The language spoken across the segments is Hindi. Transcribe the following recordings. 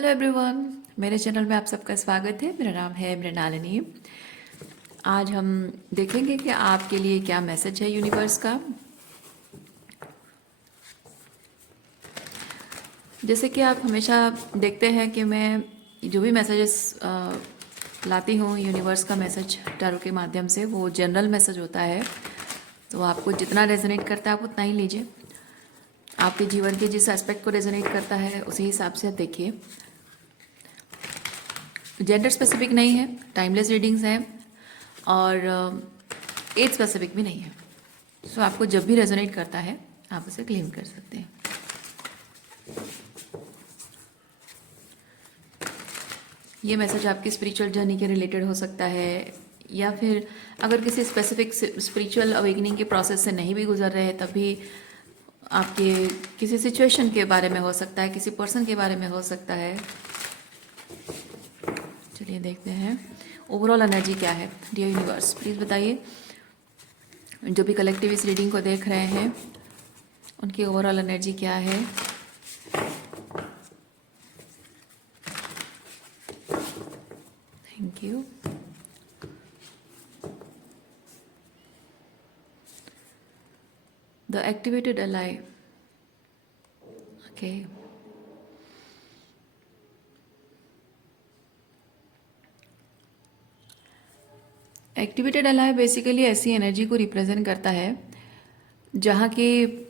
हेलो एवरीवन, मेरे चैनल में आप सबका स्वागत है। मेरा नाम है मृणालिनी। आज हम देखेंगे कि आपके लिए क्या मैसेज है यूनिवर्स का। जैसे कि आप हमेशा देखते हैं कि मैं जो भी मैसेजेस लाती हूँ यूनिवर्स का मैसेज टैरो के माध्यम से, वो जनरल मैसेज होता है। तो आपको जितना रेजोनेट करता है आप उतना ही लीजिए। आपके जीवन के जिस एस्पेक्ट को रेजोनेट करता है उसी हिसाब से देखिए। जेंडर स्पेसिफिक नहीं है, टाइमलेस रीडिंग्स हैं और एज स्पेसिफिक भी नहीं है। सो आपको जब भी रेजोनेट करता है आप उसे क्लेम कर सकते हैं। ये मैसेज आपकी स्पिरिचुअल जर्नी के रिलेटेड हो सकता है, या फिर अगर किसी स्पेसिफिक स्पिरिचुअल अवेकनिंग के प्रोसेस से नहीं भी गुजर रहे तब भी आपके किसी सिचुएशन के बारे में हो सकता है, किसी पर्सन के बारे में हो सकता है। चलिए देखते हैं ओवरऑल एनर्जी क्या है। डियर यूनिवर्स, प्लीज़ बताइए, जो भी कलेक्टिव इस रीडिंग को देख रहे हैं उनकी ओवरऑल एनर्जी क्या है। Thank you. The activated ally. Okay, activated ally basically ऐसी एनर्जी को रिप्रेजेंट करता है जहाँ की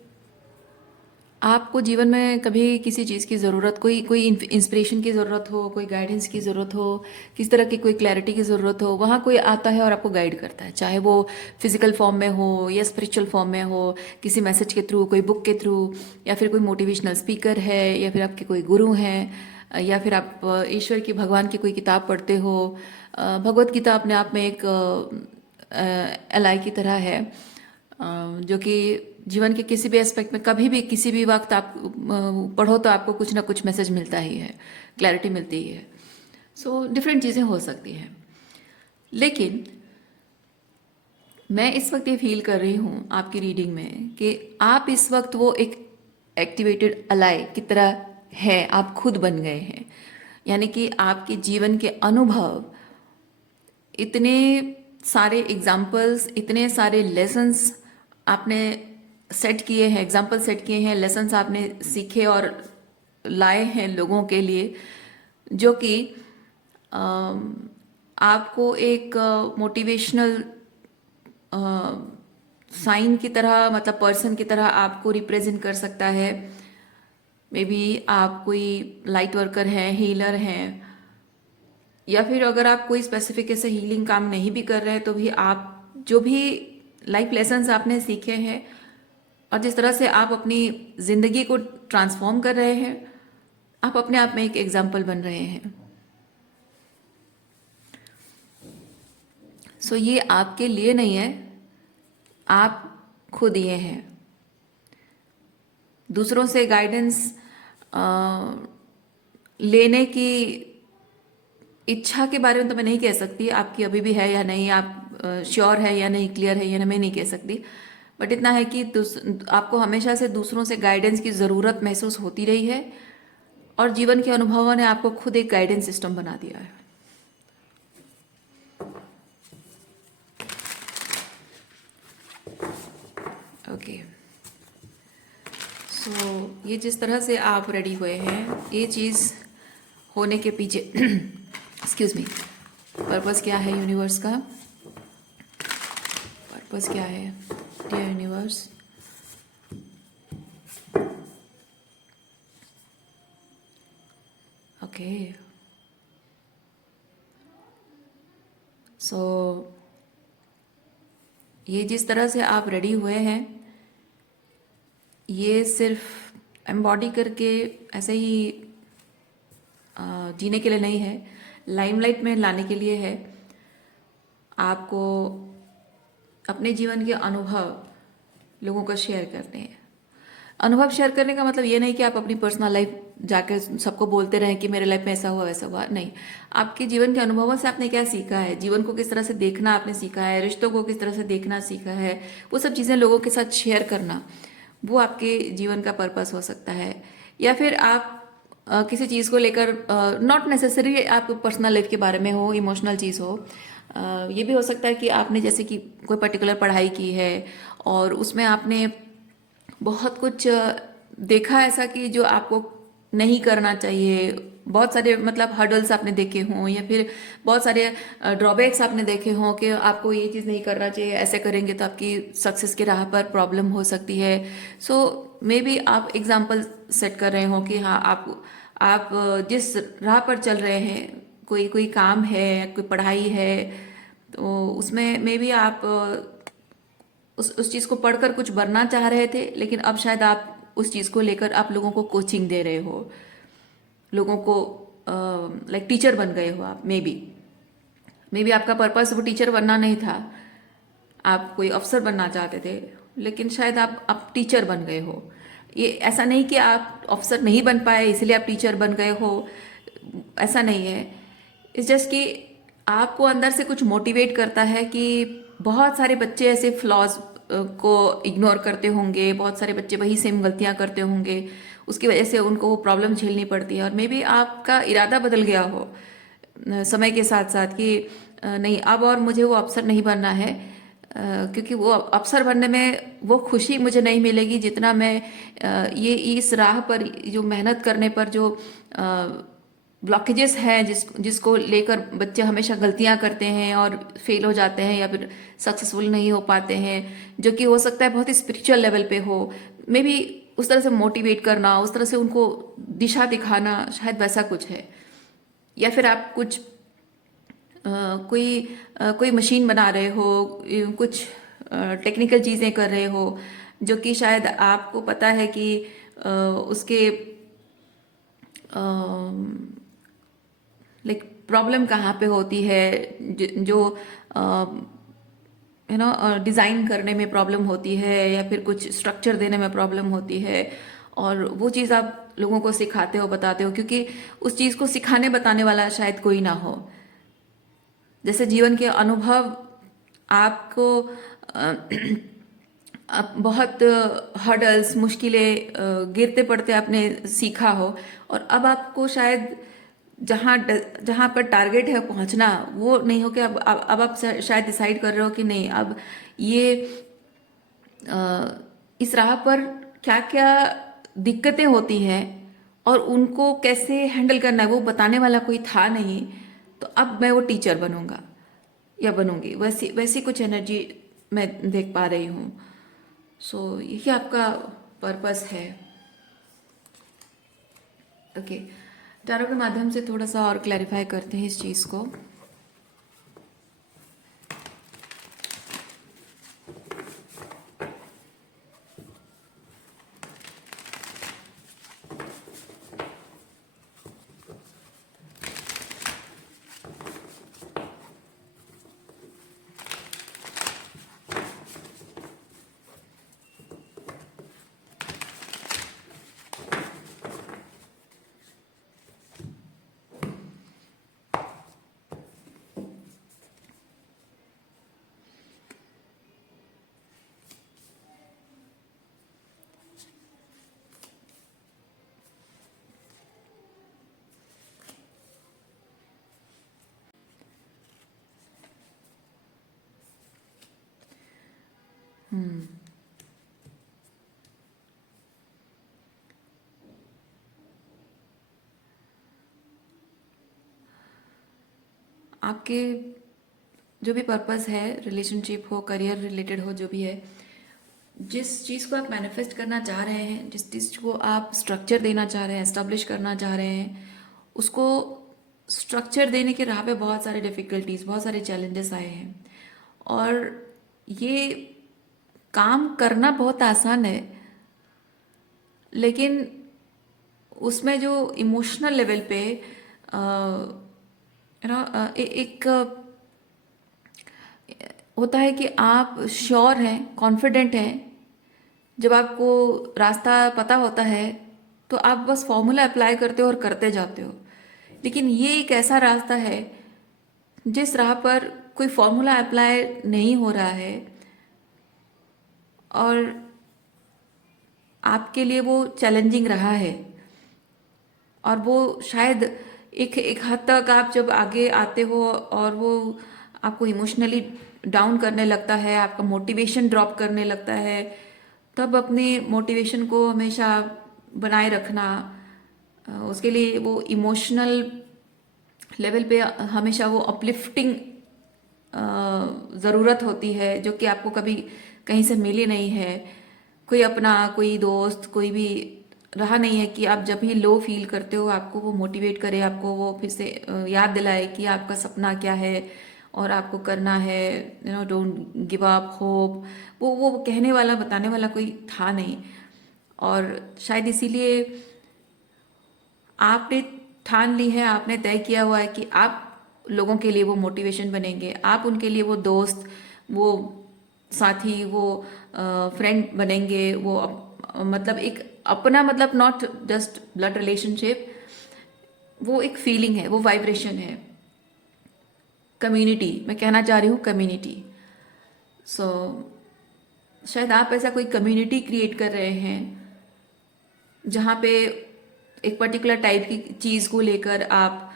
आपको जीवन में कभी किसी चीज़ की ज़रूरत, कोई इंस्पिरेशन की ज़रूरत हो, कोई गाइडेंस की ज़रूरत हो, किसी तरह की कोई क्लैरिटी की ज़रूरत हो, वहाँ कोई आता है और आपको गाइड करता है, चाहे वो फिजिकल फॉर्म में हो या स्पिरिचुअल फॉर्म में हो, किसी मैसेज के थ्रू, कोई बुक के थ्रू, या फिर कोई मोटिवेशनल स्पीकर है, या फिर आपके कोई गुरु हैं, या फिर आप ईश्वर की, भगवान की कोई किताब पढ़ते हो। भगवत गीता अपने आप में एक एलाई की तरह है, जो कि जीवन के किसी भी एस्पेक्ट में कभी भी किसी भी वक्त आप पढ़ो तो आपको कुछ ना कुछ मैसेज मिलता ही है, क्लैरिटी मिलती ही है। सो डिफरेंट चीज़ें हो सकती हैं, लेकिन मैं इस वक्त ये फील कर रही हूँ आपकी रीडिंग में कि आप इस वक्त वो एक एक्टिवेटेड अलाई की तरह है, आप खुद बन गए हैं। यानी कि आपके जीवन के अनुभव, इतने सारे एग्जाम्पल्स, इतने सारे लेसन्स आपने सेट किए हैं, एग्जाम्पल सेट किए हैं, लेसन्स आपने सीखे और लाए हैं लोगों के लिए, जो कि आपको एक मोटिवेशनल साइन की तरह, मतलब पर्सन की तरह आपको रिप्रेजेंट कर सकता है। मे बी आप कोई लाइट वर्कर हैं, हीलर हैं, या फिर अगर आप कोई स्पेसिफिक ऐसे हीलिंग काम नहीं भी कर रहे हैं तो भी आप जो भी लाइफ लेसन्स आपने सीखे हैं और जिस तरह से आप अपनी ज़िंदगी को ट्रांसफॉर्म कर रहे हैं, आप अपने आप में एक एग्जाम्पल बन रहे हैं। सो ये आपके लिए नहीं है, आप खुद ये हैं। दूसरों से गाइडेंस लेने की इच्छा के बारे में तो मैं नहीं कह सकती आपकी अभी भी है या नहीं, आप श्योर है या नहीं, क्लियर है या नहीं, मैं नहीं कह सकती। बट इतना है कि आपको हमेशा से दूसरों से गाइडेंस की ज़रूरत महसूस होती रही है और जीवन के अनुभवों ने आपको खुद एक गाइडेंस सिस्टम बना दिया है। ओके, सो ये जिस तरह से आप रेडी हुए हैं, ये चीज़ होने के पीछे एक्सक्यूज मी, पर्पस क्या है यूनिवर्स का? पर्पस क्या है डियर यूनिवर्स? ओके, सो ये जिस तरह से आप रेडी हुए हैं, ये सिर्फ एम्बॉडी करके ऐसे ही जीने के लिए नहीं है, लाइमलाइट में लाने के लिए है। आपको अपने जीवन के अनुभव लोगों को शेयर करने हैं। अनुभव शेयर करने का मतलब ये नहीं कि आप अपनी पर्सनल लाइफ जाकर सबको बोलते रहें कि मेरे लाइफ में ऐसा हुआ वैसा हुआ, नहीं। आपके जीवन के अनुभवों से आपने क्या सीखा है, जीवन को किस तरह से देखना आपने सीखा है, रिश्तों को किस तरह से देखना सीखा है, वो सब चीज़ें लोगों के साथ शेयर करना, वो आपके जीवन का पर्पस हो सकता है। या फिर आप किसी चीज़ को लेकर, नॉट नेसेसरी आपको पर्सनल लाइफ के बारे में हो, इमोशनल चीज़ हो, ये भी हो सकता है कि आपने जैसे कि कोई पर्टिकुलर पढ़ाई की है और उसमें आपने बहुत कुछ देखा ऐसा कि जो आपको नहीं करना चाहिए, बहुत सारे मतलब हर्डल्स आपने देखे हों या फिर बहुत सारे ड्रॉबैक्स आपने देखे हों कि आपको ये चीज़ नहीं करना चाहिए, ऐसे करेंगे तो आपकी सक्सेस की राह पर प्रॉब्लम हो सकती है। सो मे बी आप एग्जाम्पल सेट कर रहे हो कि हाँ, आप जिस राह पर चल रहे हैं, कोई कोई काम है, कोई पढ़ाई है, तो उसमें मे बी आप उस चीज़ को पढ़कर कुछ बनना चाह रहे थे, लेकिन अब शायद आप उस चीज़ को लेकर आप लोगों को कोचिंग दे रहे हो, लोगों को लाइक टीचर बन गए हो आप। मे बी आपका पर्पस वो टीचर बनना नहीं था, आप कोई अफसर बनना चाहते थे, लेकिन शायद आप टीचर बन गए हो। ये ऐसा नहीं कि आप अफसर नहीं बन पाए इसलिए आप टीचर बन गए हो, ऐसा नहीं है। इट्स जस्ट कि आपको अंदर से कुछ मोटिवेट करता है कि बहुत सारे बच्चे ऐसे फ्लॉज को इग्नोर करते होंगे, बहुत सारे बच्चे वही सेम गलतियां करते होंगे, उसकी वजह से उनको वो प्रॉब्लम झेलनी पड़ती है। और मे बी आपका इरादा बदल गया हो समय के साथ साथ कि नहीं, अब और मुझे वो अफसर नहीं बनना है, क्योंकि वो अफसर बनने में वो खुशी मुझे नहीं मिलेगी जितना मैं ये इस राह पर जो मेहनत करने पर जो ब्लॉकेजेस हैं, जिसको लेकर बच्चे हमेशा गलतियां करते हैं और फेल हो जाते हैं या फिर सक्सेसफुल नहीं हो पाते हैं, जो कि हो सकता है बहुत ही स्पिरिचुअल लेवल पे हो। मे बी उस तरह से मोटिवेट करना, उस तरह से उनको दिशा दिखाना, शायद वैसा कुछ है। या फिर आप कुछ कोई मशीन बना रहे हो, कुछ टेक्निकल चीज़ें कर रहे हो, जो कि शायद आपको पता है कि उसके लाइक प्रॉब्लम कहाँ पे होती है, जो डिज़ाइन करने में प्रॉब्लम होती है या फिर कुछ स्ट्रक्चर देने में प्रॉब्लम होती है, और वो चीज़ आप लोगों को सिखाते हो, बताते हो, क्योंकि उस चीज़ को सिखाने बताने वाला शायद कोई ना हो। जैसे जीवन के अनुभव आपको अ, आप बहुत हर्डल्स, मुश्किलें, गिरते पड़ते आपने सीखा हो, और अब आपको शायद जहाँ पर टारगेट है पहुंचना, वो नहीं हो कि अब आप शायद डिसाइड कर रहे हो कि नहीं, अब ये इस राह पर क्या क्या दिक्कतें होती हैं और उनको कैसे हैंडल करना है वो बताने वाला कोई था नहीं, तो अब मैं वो टीचर बनूंगा या बनूंगी, वैसी वैसी कुछ एनर्जी मैं देख पा रही हूँ। सो यही आपका पर्पस है। ओके, टैरो के माध्यम से थोड़ा सा और क्लैरिफाई करते हैं इस चीज़ को। आपके जो भी पर्पस है, रिलेशनशिप हो, करियर रिलेटेड हो, जो भी है, जिस चीज़ को आप मैनिफेस्ट करना चाह रहे हैं, जिस चीज़ को आप स्ट्रक्चर देना चाह रहे हैं, एस्टेब्लिश करना चाह रहे हैं, उसको स्ट्रक्चर देने के राह पे बहुत सारे डिफ़िकल्टीज, बहुत सारे चैलेंजेस आए हैं। और ये काम करना बहुत आसान है, लेकिन उसमें जो इमोशनल लेवल पे एक होता है कि आप श्योर हैं, कॉन्फिडेंट हैं, जब आपको रास्ता पता होता है तो आप बस फॉर्मूला अप्लाई करते हो और करते जाते हो। लेकिन ये एक ऐसा रास्ता है जिस राह पर कोई फॉर्मूला अप्लाई नहीं हो रहा है और आपके लिए वो चैलेंजिंग रहा है। और वो शायद एक एक हद तक आप जब आगे आते हो और वो आपको इमोशनली डाउन करने लगता है, आपका मोटिवेशन ड्रॉप करने लगता है, तब अपने मोटिवेशन को हमेशा बनाए रखना, उसके लिए वो इमोशनल लेवल पे हमेशा वो अपलिफ्टिंग ज़रूरत होती है, जो कि आपको कभी कहीं से मिली नहीं है। कोई अपना, कोई दोस्त, कोई भी रहा नहीं है कि आप जब भी लो फील करते हो आपको वो मोटिवेट करे, आपको वो फिर से याद दिलाए कि आपका सपना क्या है और आपको करना है, डोंट गिव अप, होप। वो कहने वाला, बताने वाला कोई था नहीं। और शायद इसीलिए आपने ठान ली है, आपने तय किया हुआ है कि आप लोगों के लिए वो मोटिवेशन बनेंगे, आप उनके लिए वो दोस्त, वो साथी, वो फ्रेंड बनेंगे। वो मतलब एक अपना, मतलब नॉट जस्ट ब्लड रिलेशनशिप, वो एक फीलिंग है, वो वाइब्रेशन है, कम्युनिटी, मैं कहना चाह रही हूँ कम्युनिटी। सो शायद आप ऐसा कोई कम्युनिटी क्रिएट कर रहे हैं जहाँ पे एक पर्टिकुलर टाइप की चीज़ को लेकर आप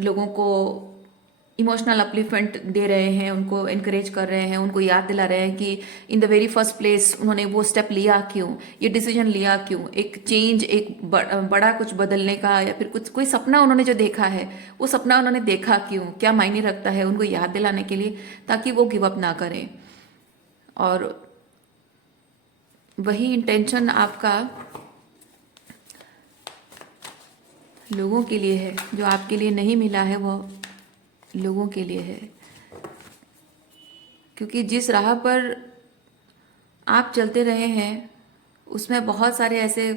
लोगों को इमोशनल अपलिफ्टमेंट दे रहे हैं, उनको इनकरेज कर रहे हैं, उनको याद दिला रहे हैं कि in the very first place उन्होंने वो स्टेप लिया क्यों, ये डिसीजन लिया क्यों, एक चेंज, एक बड़ा कुछ बदलने का, या फिर कुछ कोई सपना उन्होंने जो देखा है, वो सपना उन्होंने देखा क्यों, क्या मायने रखता है, उनको याद दिलाने के लिए, ताकि वो गिव अप ना करें। और वही इंटेंशन आपका लोगों के लिए है, जो आपके लिए नहीं मिला है वो लोगों के लिए है। क्योंकि जिस राह पर आप चलते रहे हैं उसमें बहुत सारे ऐसे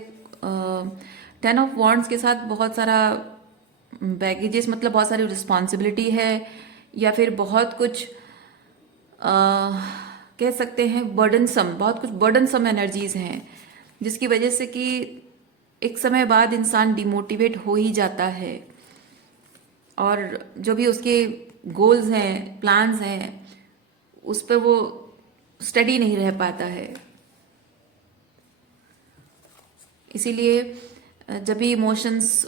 10 ऑफ वॉन्ड्स के साथ बहुत सारा बैगेजेस, मतलब बहुत सारी रिस्पॉन्सिबिलिटी है, या फिर बहुत कुछ कह सकते हैं बर्डनसम, बहुत कुछ बर्डनसम एनर्जीज हैं, जिसकी वजह से कि एक समय बाद इंसान डिमोटिवेट हो ही जाता है, और जो भी उसके गोल्स हैं, प्लान्स हैं, उस पर वो स्टडी नहीं रह पाता है। इसीलिए जब भी इमोशंस,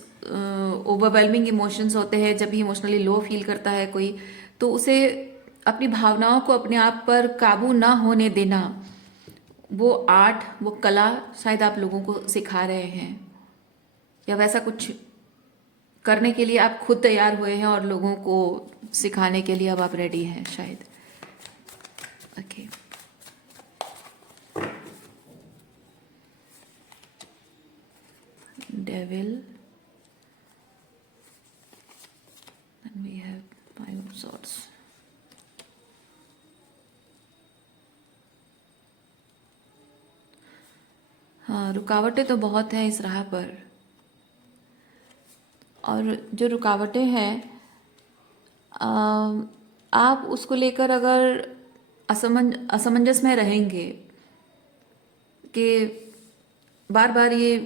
ओवरवेलमिंग इमोशंस होते हैं, जब भी इमोशनली लो फील करता है कोई, तो उसे अपनी भावनाओं को अपने आप पर काबू ना होने देना, वो आर्ट, वो कला शायद आप लोगों को सिखा रहे हैं, या वैसा कुछ करने के लिए आप खुद तैयार हुए हैं और लोगों को सिखाने के लिए अब आप रेडी हैं शायद। Okay, devil, and we have 5 of Swords. हाँ, रुकावटें तो बहुत हैं इस राह पर, और जो रुकावटें हैं आप उसको लेकर अगर असमंजस में रहेंगे कि बार बार ये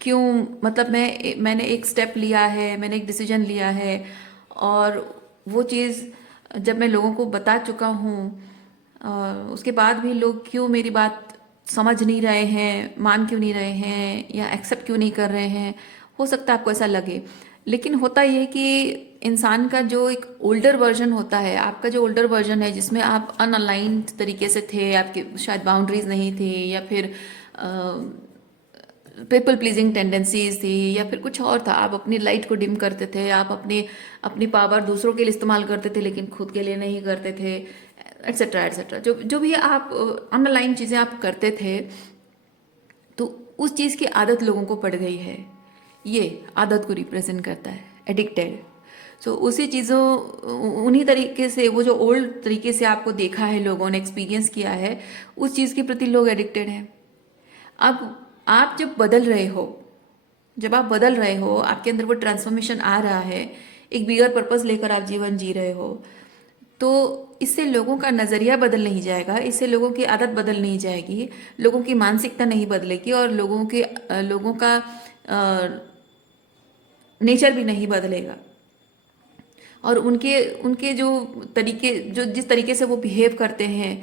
क्यों, मतलब मैंने एक स्टेप लिया है, मैंने एक डिसीजन लिया है, और वो चीज़ जब मैं लोगों को बता चुका हूँ, उसके बाद भी लोग क्यों मेरी बात समझ नहीं रहे हैं, मान क्यों नहीं रहे हैं, या एक्सेप्ट क्यों नहीं कर रहे हैं। हो सकता है आपको ऐसा लगे, लेकिन होता ये है कि इंसान का जो एक ओल्डर वर्जन होता है, आपका जो ओल्डर वर्जन है जिसमें आप अनअलाइंड तरीके से थे, आपके शायद बाउंड्रीज नहीं थी, या फिर पीपल प्लीजिंग टेंडेंसीज थी, या फिर कुछ और था, आप अपनी लाइट को डिम करते थे, आप अपनी अपनी पावर दूसरों के लिए इस्तेमाल करते थे लेकिन खुद के लिए नहीं करते थे, एट्सेट्रा एट्सेट्रा। जो जो भी आप अनअलाइन चीज़ें आप करते थे, तो उस चीज़ की आदत लोगों को पड़ गई है। ये आदत को रिप्रेजेंट करता है, एडिक्टेड। सो उसी चीज़ों, उन्हीं तरीके से, वो जो ओल्ड तरीके से आपको देखा है, लोगों ने एक्सपीरियंस किया है, उस चीज़ के प्रति लोग एडिक्टेड हैं। अब आप जब बदल रहे हो, जब आप बदल रहे हो, आपके अंदर वो ट्रांसफॉर्मेशन आ रहा है, एक बिगर पर्पस लेकर आप जीवन जी रहे हो, तो इससे लोगों का नज़रिया बदल नहीं जाएगा, इससे लोगों की आदत बदल नहीं जाएगी, लोगों की मानसिकता नहीं बदलेगी, और लोगों का नेचर भी नहीं बदलेगा, और उनके उनके जो तरीके, जो जिस तरीके से वो बिहेव करते हैं,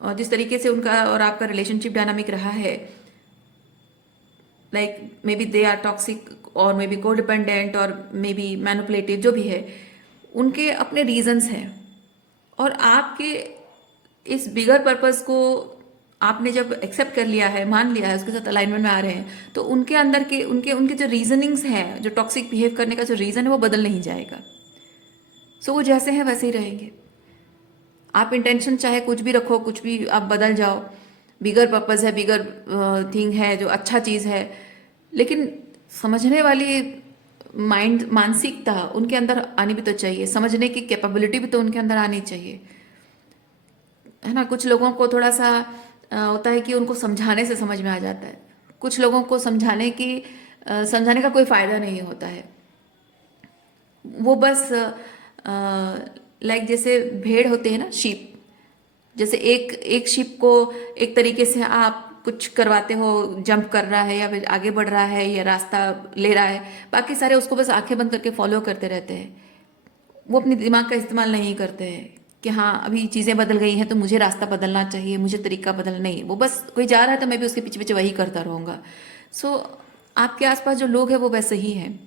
और जिस तरीके से उनका और आपका रिलेशनशिप डायनामिक रहा है, like maybe they are toxic और मे बी कोडिपेंडेंट और मे बी मैनिपुलेटिव, जो भी है, उनके अपने रीजंस हैं। और आपके इस बिगर पर्पस को आपने जब एक्सेप्ट कर लिया है, मान लिया है, उसके साथ अलाइनमेंट में आ रहे हैं, तो उनके अंदर के उनके उनके जो रीजनिंग्स हैं, जो टॉक्सिक बिहेव करने का जो रीजन है, वो बदल नहीं जाएगा। सो वो जैसे हैं वैसे ही रहेंगे। आप इंटेंशन चाहे कुछ भी रखो, कुछ भी आप बदल जाओ, बिगर पर्पस है, बिगर थिंग है, जो अच्छा चीज़ है, लेकिन समझने वाली मानसिकता उनके अंदर आनी भी तो चाहिए, समझने की कैपेबिलिटी भी तो उनके अंदर आनी चाहिए, है ना। कुछ लोगों को थोड़ा सा होता है कि उनको समझाने से समझ में आ जाता है, कुछ लोगों को समझाने का कोई फायदा नहीं होता है। वो बस लाइक जैसे भेड़ होते हैं ना, शीप, जैसे एक एक शीप को एक तरीके से आप कुछ करवाते हो, जंप कर रहा है या फिर आगे बढ़ रहा है या रास्ता ले रहा है, बाकी सारे उसको बस आंखें बंद करके फॉलो करते रहते हैं। वो अपने दिमाग का इस्तेमाल नहीं करते हैं कि हाँ अभी चीज़ें बदल गई हैं तो मुझे रास्ता बदलना चाहिए, मुझे तरीका बदलना नहीं। वो बस कोई जा रहा है तो मैं भी उसके पीछे पीछे वही करता रहूँगा। सो आपके आसपास जो लोग हैं वो वैसे ही हैं।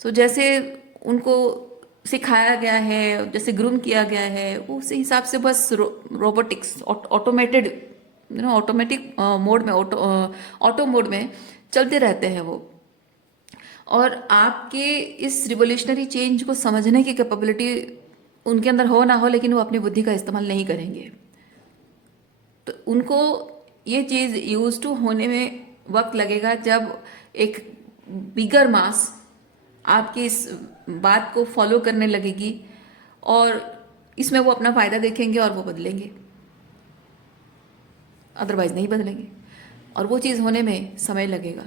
सो जैसे उनको सिखाया गया है, जैसे ग्रूम किया गया है, उसी हिसाब से बस रोबोटिक्स ऑटोमेटेड ऑटोमेटिक मोड में ऑटो मोड में चलते रहते हैं वो। और आपके इस रिवोल्यूशनरी चेंज को समझने की कैपेबिलिटी उनके अंदर हो ना हो, लेकिन वो अपनी बुद्धि का इस्तेमाल नहीं करेंगे। तो उनको ये चीज़ यूज टू होने में वक्त लगेगा, जब एक बिगर मास आपकी इस बात को फॉलो करने लगेगी और इसमें वो अपना फायदा देखेंगे और वो बदलेंगे, अदरवाइज नहीं बदलेंगे। और वो चीज़ होने में समय लगेगा।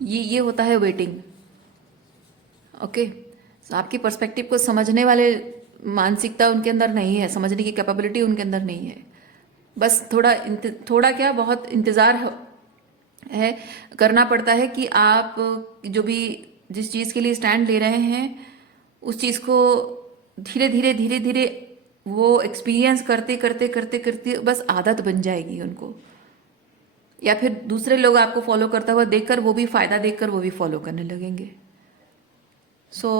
ये होता है वेटिंग। ओके, तो आपकी पर्सपेक्टिव को समझने वाले मानसिकता उनके अंदर नहीं है, समझने की कैपेबिलिटी उनके अंदर नहीं है। बस थोड़ा क्या, बहुत इंतज़ार है, करना पड़ता है कि आप जो भी जिस चीज़ के लिए स्टैंड ले रहे हैं उस चीज़ को धीरे धीरे वो एक्सपीरियंस करते करते करते करते बस आदत बन जाएगी उनको। या फिर दूसरे लोग आपको फॉलो करता हुआ देखकर वो भी फायदा देखकर वो भी फॉलो करने लगेंगे। सो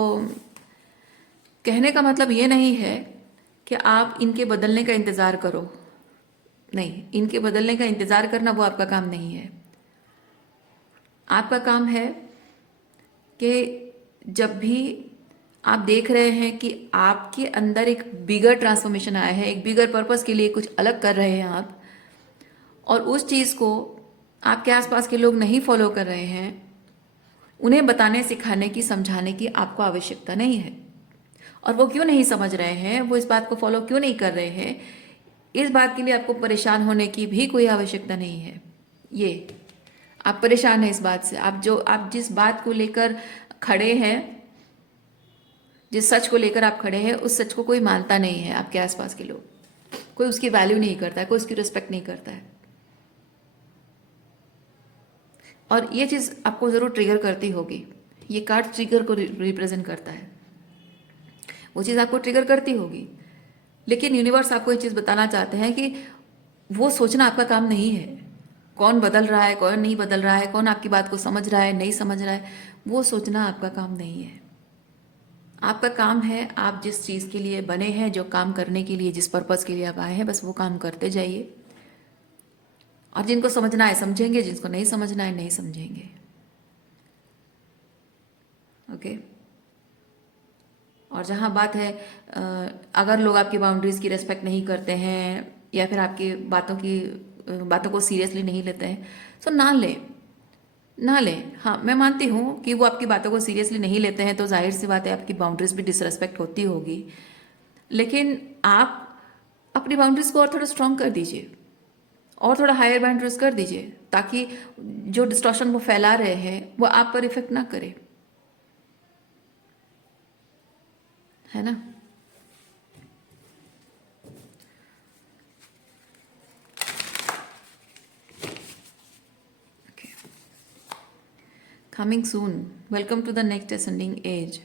कहने का मतलब ये नहीं है कि आप इनके बदलने का इंतज़ार करो, नहीं, इनके बदलने का इंतज़ार करना वो आपका काम नहीं है। आपका काम है कि जब भी आप देख रहे हैं कि आपके अंदर एक बिगर ट्रांसफॉर्मेशन आया है, एक बिगर पर्पस के लिए कुछ अलग कर रहे हैं आप, और उस चीज़ को आपके आसपास के लोग नहीं फॉलो कर रहे हैं, उन्हें बताने सिखाने की समझाने की आपको आवश्यकता नहीं है। और वो क्यों नहीं समझ रहे हैं, वो इस बात को फॉलो क्यों नहीं कर रहे हैं, इस बात के लिए आपको परेशान होने की भी कोई आवश्यकता नहीं है। ये आप परेशान हैं इस बात से, आप जिस बात को लेकर खड़े हैं, जिस सच को लेकर आप खड़े हैं, उस सच को कोई मानता नहीं है। आपके आसपास के लोग, कोई उसकी वैल्यू नहीं करता है, कोई उसकी रिस्पेक्ट नहीं करता है। और ये चीज़ आपको ज़रूर ट्रिगर करती होगी। ये कार्ड ट्रिगर को रिप्रेजेंट करता है, वो चीज़ आपको ट्रिगर करती होगी। लेकिन यूनिवर्स आपको ये चीज़ बताना चाहते हैं कि वो सोचना आपका काम नहीं है, कौन बदल रहा है, कौन नहीं बदल रहा है, कौन आपकी बात को समझ रहा है, नहीं समझ रहा है, वो सोचना आपका काम नहीं है। आपका काम है, आप जिस चीज़ के लिए बने हैं, जो काम करने के लिए, जिस पर्पज़ के लिए आप आए हैं, बस वो काम करते जाइए। और जिनको समझना है समझेंगे, जिसको नहीं समझना है नहीं समझेंगे। ओके। और जहाँ बात है अगर लोग आपकी बाउंड्रीज़ की रेस्पेक्ट नहीं करते हैं या फिर आपकी बातों को सीरियसली नहीं लेते हैं, तो ना लें। हाँ, मैं मानती हूँ कि वो आपकी बातों को सीरियसली नहीं लेते हैं, तो जाहिर सी बात है आपकी बाउंड्रीज भी डिसरेस्पेक्ट होती होगी। लेकिन आप अपनी बाउंड्रीज को और थोड़ा स्ट्रॉन्ग कर दीजिए, और थोड़ा हायर बाउंड्रीज कर दीजिए, ताकि जो डिस्टॉर्शन वो फैला रहे हैं वो आप पर इफेक्ट ना करे, है ना। Coming soon, welcome to the next ascending age.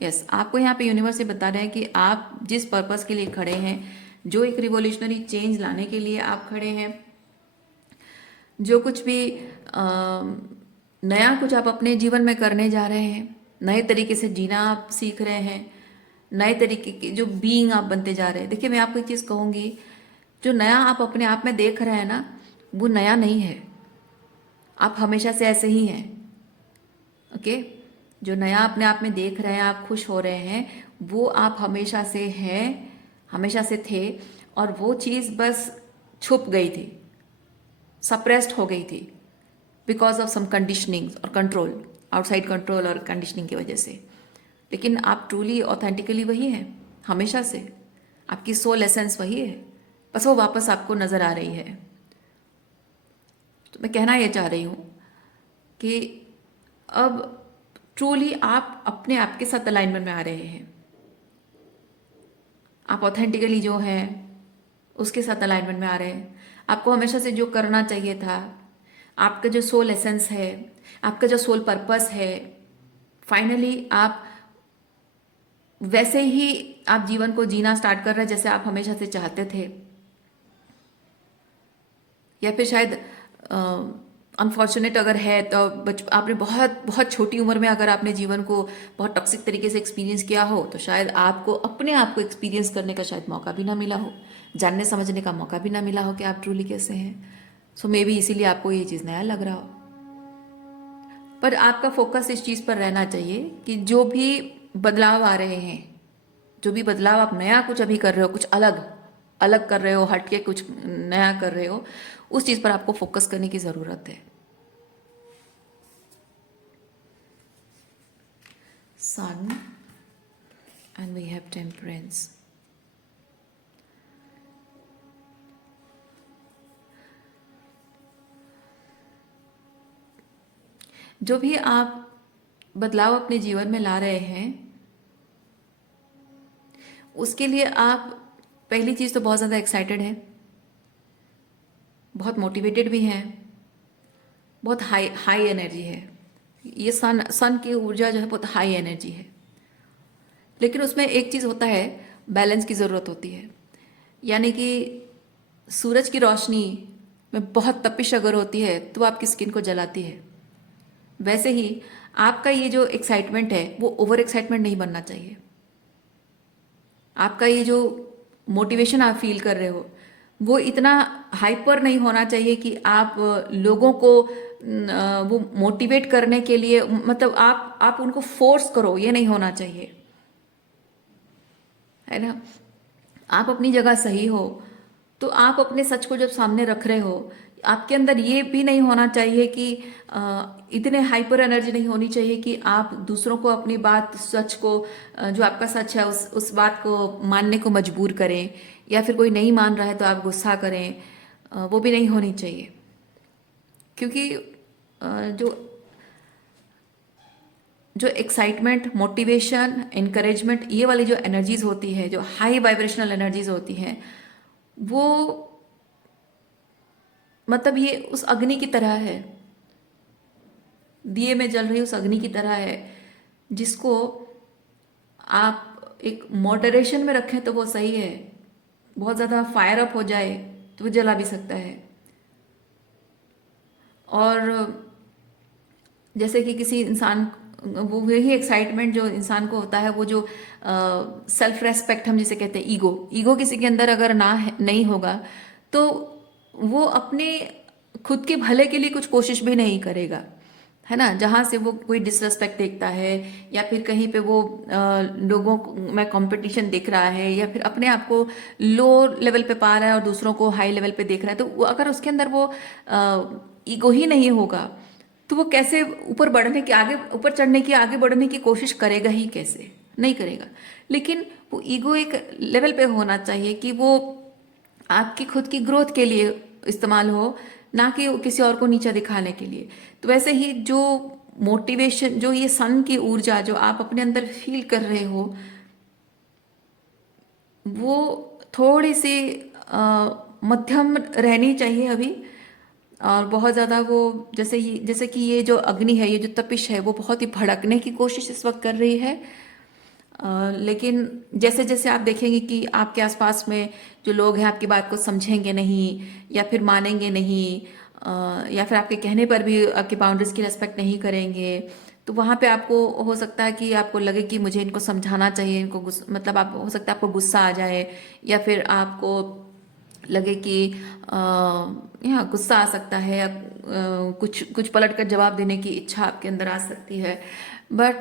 Yes, आपको यहाँ पे यूनिवर्स से बता रहे हैं कि आप जिस पर्पस के लिए खड़े हैं, जो एक रिवोल्यूशनरी चेंज लाने के लिए आप खड़े हैं, जो कुछ भी नया कुछ आप अपने जीवन में करने जा रहे हैं, नए तरीके से जीना आप सीख रहे हैं, नए तरीके की जो बीइंग आप बनते जा रहे हैं। देखिए, मैं आपको एक चीज़ कहूँगी, जो नया आप अपने आप में देख रहे हैं ना, वो नया नहीं है। आप हमेशा से ऐसे ही हैं। ओके, जो नया अपने आप में देख रहे हैं, आप खुश हो रहे हैं, वो आप हमेशा से हैं, हमेशा से थे। और वो चीज़ बस छुप गई थी, सप्रेस्ड हो गई थी, बिकॉज ऑफ सम कंडीशनिंग और कंट्रोल, आउटसाइड कंट्रोल और कंडीशनिंग की वजह से। लेकिन आप ट्रूली ऑथेंटिकली वही हैं हमेशा से। आपकी सोल एसेंस वही है, बस वो वापस आपको नज़र आ रही है। तो मैं कहना ये चाह रही हूँ कि अब ट्रूली आप अपने आप के साथ अलाइनमेंट में आ रहे हैं। आप ऑथेंटिकली जो हैं उसके साथ अलाइनमेंट में आ रहे हैं। आपको हमेशा से जो करना चाहिए था, आपका जो सोल एसेंस है, आपका जो सोल पर्पस है, फाइनली आप वैसे ही आप जीवन को जीना स्टार्ट कर रहे हैं जैसे आप हमेशा से चाहते थे। या फिर शायद अनफॉर्चुनेट अगर है तो आपने बहुत बहुत छोटी उम्र में अगर आपने जीवन को बहुत टॉक्सिक तरीके से एक्सपीरियंस किया हो, तो शायद आपको अपने आप को एक्सपीरियंस करने का शायद मौका भी ना मिला हो, जानने समझने का मौका भी ना मिला हो कि आप ट्रूली कैसे हैं। सो मे बी इसीलिए आपको ये चीज़ नया लग रहा हो। पर आपका फोकस इस चीज़ पर रहना चाहिए कि जो भी बदलाव आ रहे हैं, जो भी बदलाव आप नया कुछ अभी कर रहे हो, कुछ अलग अलग कर रहे हो, हटके कुछ नया कर रहे हो, उस चीज़ पर आपको फोकस करने की ज़रूरत है। सन एंड वी हैव टेम्परेंस। जो भी आप बदलाव अपने जीवन में ला रहे हैं, उसके लिए आप पहली चीज़ तो बहुत ज़्यादा एक्साइटेड हैं, बहुत मोटिवेटेड भी हैं, बहुत हाई हाई एनर्जी है। ये सन की ऊर्जा जो है बहुत हाई एनर्जी है। लेकिन उसमें एक चीज़ होता है, बैलेंस की ज़रूरत होती है। यानी कि सूरज की रोशनी में बहुत तपिश अगर होती है तो आपकी स्किन को जलाती है। वैसे ही आपका ये जो एक्साइटमेंट है वो ओवर एक्साइटमेंट नहीं बनना चाहिए। आपका ये जो मोटिवेशन आप फील कर रहे हो वो इतना हाइपर नहीं होना चाहिए कि आप लोगों को वो मोटिवेट करने के लिए, मतलब आप उनको फोर्स करो, ये नहीं होना चाहिए, है ना। आप अपनी जगह सही हो, तो आप अपने सच को जब सामने रख रहे हो, आपके अंदर ये भी नहीं होना चाहिए कि इतने हाइपर एनर्जी नहीं होनी चाहिए कि आप दूसरों को अपनी बात, सच को, जो आपका सच है उस बात को मानने को मजबूर करें, या फिर कोई नहीं मान रहा है तो आप गुस्सा करें, वो भी नहीं होनी चाहिए। क्योंकि जो जो एक्साइटमेंट, मोटिवेशन, इनकरेजमेंट, ये वाली जो एनर्जीज होती है, जो हाई वाइब्रेशनल एनर्जीज होती हैं, वो मतलब ये उस अग्नि की तरह है, दिए में जल रही उस अग्नि की तरह है, जिसको आप एक मॉडरेशन में रखें तो वो सही है। बहुत ज़्यादा फायर अप हो जाए तो वो जला भी सकता है। और जैसे कि किसी इंसान, वो वही एक्साइटमेंट जो इंसान को होता है, वो जो सेल्फ रेस्पेक्ट हम जिसे कहते हैं, ईगो, ईगो किसी के अंदर अगर ना नहीं होगा तो वो अपने खुद के भले के लिए कुछ कोशिश भी नहीं करेगा, है ना। जहाँ से वो कोई डिसरेस्पेक्ट देखता है, या फिर कहीं पे वो लोगों में कंपटीशन देख रहा है, या फिर अपने आप को लो लेवल पे पा रहा है और दूसरों को हाई लेवल पे देख रहा है, तो अगर उसके अंदर वो ईगो ही नहीं होगा तो वो कैसे ऊपर बढ़ने की, आगे ऊपर चढ़ने की, आगे बढ़ने की कोशिश करेगा ही कैसे, नहीं करेगा। लेकिन वो ईगो एक लेवल पे होना चाहिए कि वो आपकी खुद की ग्रोथ के लिए इस्तेमाल हो, ना कि किसी और को नीचा दिखाने के लिए। तो वैसे ही जो मोटिवेशन, जो ये सन की ऊर्जा जो आप अपने अंदर फील कर रहे हो, वो थोड़ी सी मध्यम रहनी चाहिए अभी। और बहुत ज़्यादा वो, जैसे कि ये जो अग्नि है, ये जो तपिश है, वो बहुत ही भड़कने की कोशिश इस वक्त कर रही है। लेकिन जैसे जैसे आप देखेंगे कि आपके आसपास में जो लोग हैं आपकी बात को समझेंगे नहीं, या फिर मानेंगे नहीं, या फिर आपके कहने पर भी आपकी बाउंड्रीज की रेस्पेक्ट नहीं करेंगे, तो वहाँ पे आपको हो सकता है कि आपको लगे कि मुझे इनको समझाना चाहिए, इनको मतलब आप हो सकता है आपको गुस्सा आ जाए, या फिर आपको लगे कि यहाँ गुस्सा आ सकता है, या कुछ कुछ पलट कर जवाब देने की इच्छा आपके अंदर आ सकती है। बट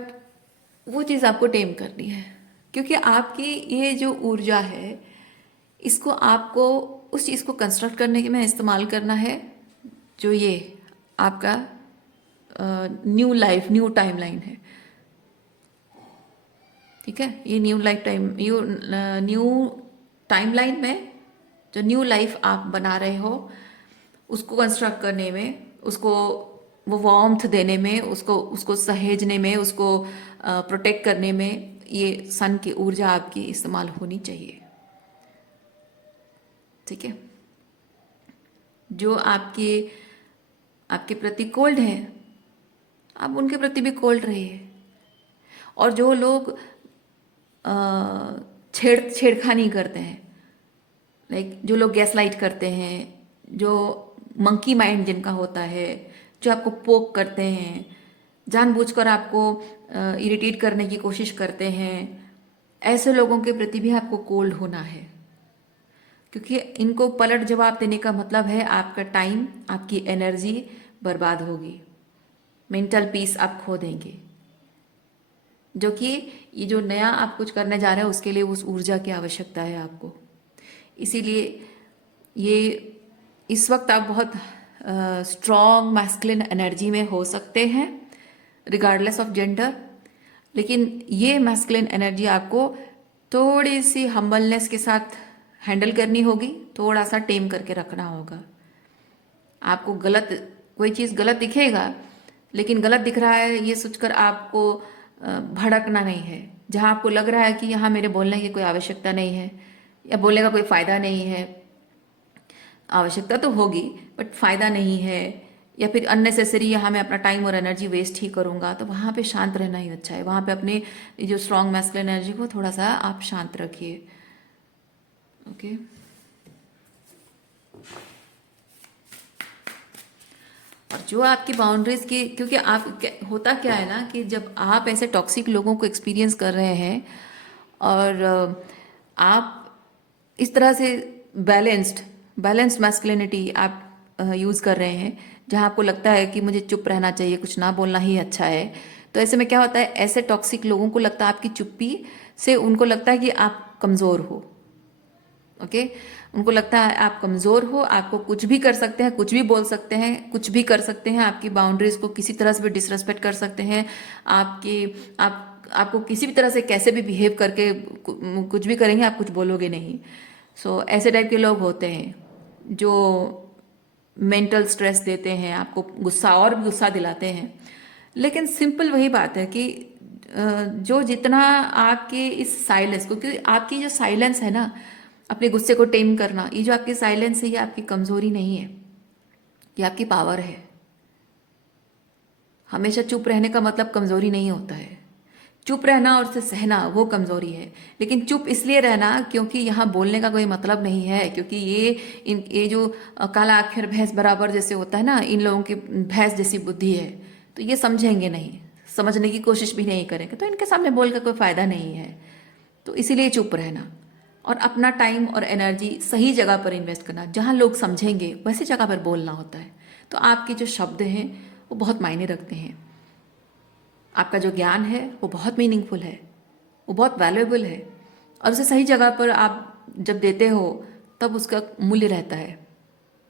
वो चीज़ आपको टेम करनी है, क्योंकि आपकी ये जो ऊर्जा है, इसको आपको उस चीज़ को कंस्ट्रक्ट करने के में इस्तेमाल करना है, जो ये आपका न्यू लाइफ, न्यू टाइमलाइन है। ठीक है, ये new life time, new timeline में जो न्यू लाइफ आप बना रहे हो, उसको कंस्ट्रक्ट करने में, उसको वो वार्मथ देने में, उसको उसको सहेजने में, उसको प्रोटेक्ट करने में, ये सन की ऊर्जा आपकी इस्तेमाल होनी चाहिए। ठीक है, जो आपके आपके प्रति कोल्ड हैं, आप उनके प्रति भी कोल्ड रहिए। और जो लोग छेड़खानी करते हैं, लाइक जो लोग गैस लाइट करते हैं, जो मंकी माइंड जिनका होता है, जो आपको पोक करते हैं, जानबूझकर आपको इरिटेट करने की कोशिश करते हैं, ऐसे लोगों के प्रति भी आपको कोल्ड होना है, क्योंकि इनको पलट जवाब देने का मतलब है आपका टाइम, आपकी एनर्जी बर्बाद होगी, मेंटल पीस आप खो देंगे, जो कि ये जो नया आप कुछ करने जा रहे हैं उसके लिए उस ऊर्जा की आवश्यकता है आपको। इसीलिए ये इस वक्त आप बहुत स्ट्रॉन्ग मैस्कुलिन एनर्जी में हो सकते हैं, रिगार्डलेस ऑफ जेंडर, लेकिन ये मैस्कुलिन एनर्जी आपको थोड़ी सी हम्बलनेस के साथ हैंडल करनी होगी, थोड़ा सा टेम करके रखना होगा। आपको गलत कोई चीज़ गलत दिखेगा, लेकिन गलत दिख रहा है ये सोचकर आपको भड़कना नहीं है। जहाँ आपको लग रहा है कि यहाँ मेरे बोलने की कोई आवश्यकता नहीं है, या बोलने का कोई फ़ायदा नहीं है, आवश्यकता तो होगी बट फ़ायदा नहीं है, या फिर अननेसेसरी यहाँ मैं अपना टाइम और एनर्जी वेस्ट ही करूँगा, तो वहाँ पे शांत रहना ही अच्छा है। वहाँ पे अपने जो स्ट्रॉन्ग मैस्कुलिन एनर्जी को थोड़ा सा आप शांत रखिए। ओके, और जो आपकी बाउंड्रीज की, क्योंकि आप होता क्या है ना कि जब आप ऐसे टॉक्सिक लोगों को एक्सपीरियंस कर रहे हैं और आप इस तरह से बैलेंस्ड मैस्कुलिनिटी आप यूज़ कर रहे हैं, जहाँ आपको लगता है कि मुझे चुप रहना चाहिए, कुछ ना बोलना ही अच्छा है, तो ऐसे में क्या होता है, ऐसे टॉक्सिक लोगों को लगता है आपकी चुप्पी से उनको लगता है कि आप कमज़ोर हो। ओके, उनको लगता है आप कमज़ोर हो, आपको कुछ भी कर सकते हैं, कुछ भी बोल सकते हैं, कुछ भी कर सकते हैं, आपकी बाउंड्रीज को किसी तरह से भी डिसरेस्पेक्ट कर सकते हैं, आपको किसी भी तरह से कैसे भी बिहेव करके कुछ भी करेंगे, आप कुछ बोलोगे नहीं। सो ऐसे टाइप के लोग होते हैं जो मेंटल स्ट्रेस देते हैं, आपको गुस्सा और भी गुस्सा दिलाते हैं। लेकिन सिंपल वही बात है कि जो जितना आपके इस साइलेंस को, क्योंकि आपकी जो साइलेंस है ना, अपने गुस्से को टेम करना, ये जो आपकी साइलेंस है, ये आपकी कमजोरी नहीं है, ये आपकी पावर है। हमेशा चुप रहने का मतलब कमजोरी नहीं होता है। चुप रहना और उसे सहना वो कमजोरी है, लेकिन चुप इसलिए रहना क्योंकि यहाँ बोलने का कोई मतलब नहीं है, क्योंकि ये जो काला अक्षर भैंस बराबर जैसे होता है ना, इन लोगों की भैंस जैसी बुद्धि है, तो ये समझेंगे नहीं, समझने की कोशिश भी नहीं करेंगे, तो इनके सामने बोल का कोई फायदा नहीं है। तो इसीलिए चुप रहना और अपना टाइम और एनर्जी सही जगह पर इन्वेस्ट करना, जहाँ लोग समझेंगे वैसी जगह पर बोलना होता है। तो आपके जो शब्द हैं वो बहुत मायने रखते हैं, आपका जो ज्ञान है वो बहुत मीनिंगफुल है, वो बहुत वैल्यूएबल है, और उसे सही जगह पर आप जब देते हो तब उसका मूल्य रहता है,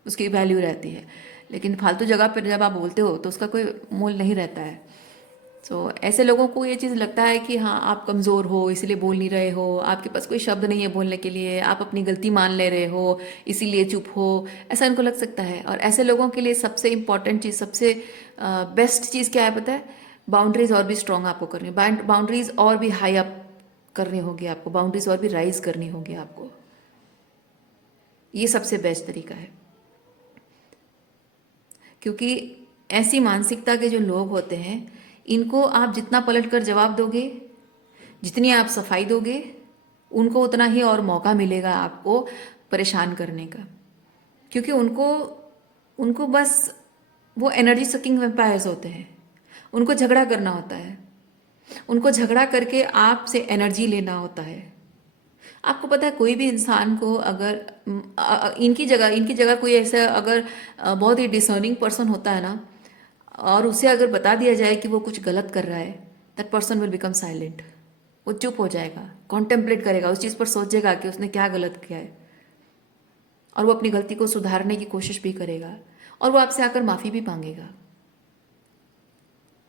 उसकी वैल्यू रहती है। लेकिन फालतू जगह पर जब आप बोलते हो तो उसका कोई मूल्य नहीं रहता है। तो ऐसे लोगों को ये चीज़ लगता है कि हाँ आप कमज़ोर हो इसलिए बोल नहीं रहे हो, आपके पास कोई शब्द नहीं है बोलने के लिए, आप अपनी गलती मान ले रहे हो इसीलिए चुप हो, ऐसा इनको लग सकता है। और ऐसे लोगों के लिए सबसे इम्पॉर्टेंट चीज़, सबसे बेस्ट चीज़ क्या है पता है? बाउंड्रीज और भी स्ट्रॉन्ग आपको करनी, बाउंड्रीज और भी हाई अप करनी होगी आपको, बाउंड्रीज और भी राइज करनी होगी आपको। ये सबसे बेस्ट तरीका है, क्योंकि ऐसी मानसिकता के जो लोग होते हैं, इनको आप जितना पलट कर जवाब दोगे, जितनी आप सफाई दोगे, उनको उतना ही और मौका मिलेगा आपको परेशान करने का। क्योंकि उनको उनको बस वो एनर्जी सकिंग वेम्पायर्स होते हैं। उनको झगड़ा करना होता है, उनको झगड़ा करके आपसे एनर्जी लेना होता है। आपको पता है कोई भी इंसान को अगर इनकी जगह कोई ऐसा अगर बहुत ही डिसर्निंग पर्सन होता है ना, और उसे अगर बता दिया जाए कि वो कुछ गलत कर रहा है, that person will become silent. वो चुप हो जाएगा, कॉन्टेम्पलेट करेगा, उस चीज़ पर सोचेगा कि उसने क्या गलत किया है, और वो अपनी गलती को सुधारने की कोशिश भी करेगा, और वो आपसे आकर माफ़ी भी मांगेगा।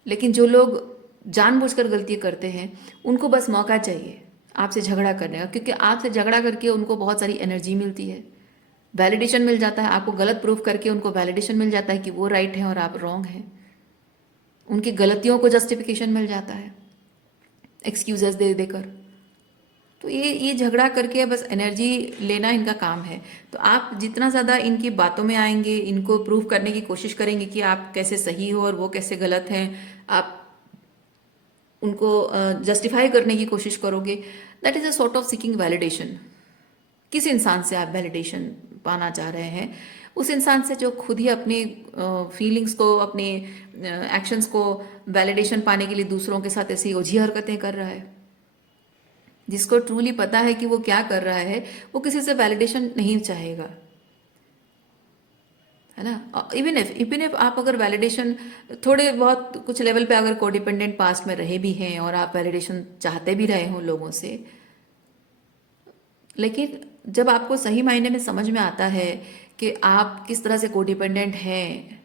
लेकिन जो लोग जानबूझकर गलती करते हैं, उनको बस मौका चाहिए आपसे झगड़ा करने का, क्योंकि आपसे झगड़ा करके उनको बहुत सारी एनर्जी मिलती है, वैलिडेशन मिल जाता है। आपको गलत प्रूफ करके उनको वैलिडेशन मिल जाता है कि वो राइट हैं और आप रॉन्ग हैं। उनकी गलतियों को जस्टिफिकेशन मिल जाता है एक्सक्यूजेस दे देकर। तो ये झगड़ा करके बस एनर्जी लेना इनका काम है। तो आप जितना ज़्यादा इनकी बातों में आएंगे, इनको प्रूव करने की कोशिश करेंगे कि आप कैसे सही हो और वो कैसे गलत हैं, आप उनको जस्टिफाई करने की कोशिश करोगे, that is a sort of seeking validation. किस इंसान से आप वैलिडेशन पाना चाह रहे हैं? उस इंसान से जो खुद ही अपनी फीलिंग्स को, अपने एक्शंस को वैलिडेशन पाने के लिए दूसरों के साथ ऐसी ओझी हरकतें कर रहा है। जिसको ट्रूली पता है कि वो क्या कर रहा है, वो किसी से वैलिडेशन नहीं चाहेगा, है ना। इवन इफ आप अगर वैलिडेशन थोड़े बहुत कुछ लेवल पे अगर कोडिपेंडेंट पास्ट में रहे भी हैं और आप वैलिडेशन चाहते भी रहे हो लोगों से, लेकिन जब आपको सही मायने में समझ में आता है कि आप किस तरह से कोडिपेंडेंट हैं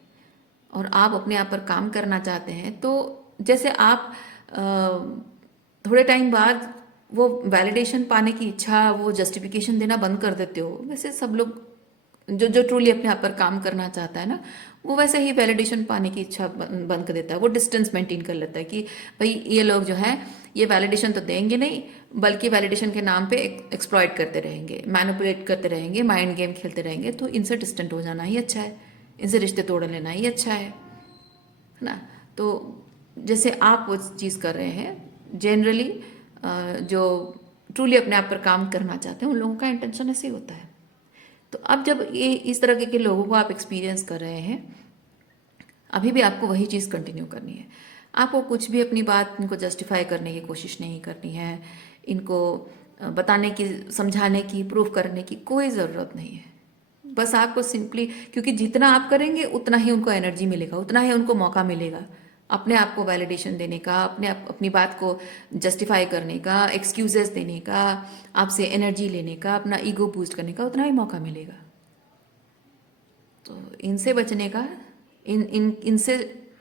और आप अपने आप पर काम करना चाहते हैं, तो जैसे आप थोड़े टाइम बाद वो वैलिडेशन पाने की इच्छा, वो जस्टिफिकेशन देना बंद कर देते हो। वैसे सब लोग जो जो ट्रूली अपने आप पर काम करना चाहता है ना, वो वैसे ही वैलिडेशन पाने की इच्छा बंद कर देता है। वो डिस्टेंस मेंटेन कर लेता है कि भाई ये लोग जो हैं ये वैलिडेशन तो देंगे नहीं, बल्कि वैलिडेशन के नाम पे एक्सप्लॉइट करते रहेंगे, मैनिपुलेट करते रहेंगे, माइंड गेम खेलते रहेंगे। तो इनसे डिस्टेंट हो जाना ही अच्छा है, इनसे रिश्ते तोड़ लेना ही अच्छा है ना। तो जैसे आप वो चीज़ कर रहे हैं, जनरली जो ट्रूली अपने आप पर काम करना चाहते हैं उन लोगों का इंटेंशन ऐसे ही होता है। तो अब जब ये इस तरह के लोगों को आप एक्सपीरियंस कर रहे हैं, अभी भी आपको वही चीज़ कंटिन्यू करनी है। आपको कुछ भी अपनी बात इनको जस्टिफाई करने की कोशिश नहीं करनी है, इनको बताने की, समझाने की, प्रूफ करने की कोई ज़रूरत नहीं है। बस आपको सिंपली, क्योंकि जितना आप करेंगे उतना ही उनको एनर्जी मिलेगा, उतना ही उनको मौका मिलेगा अपने आप को वैलिडेशन देने का, अपनी बात को जस्टिफाई करने का, एक्सक्यूजेस देने का, आपसे एनर्जी लेने का, अपना ईगो बूस्ट करने का उतना ही मौका मिलेगा। तो इनसे बचने का, इनसे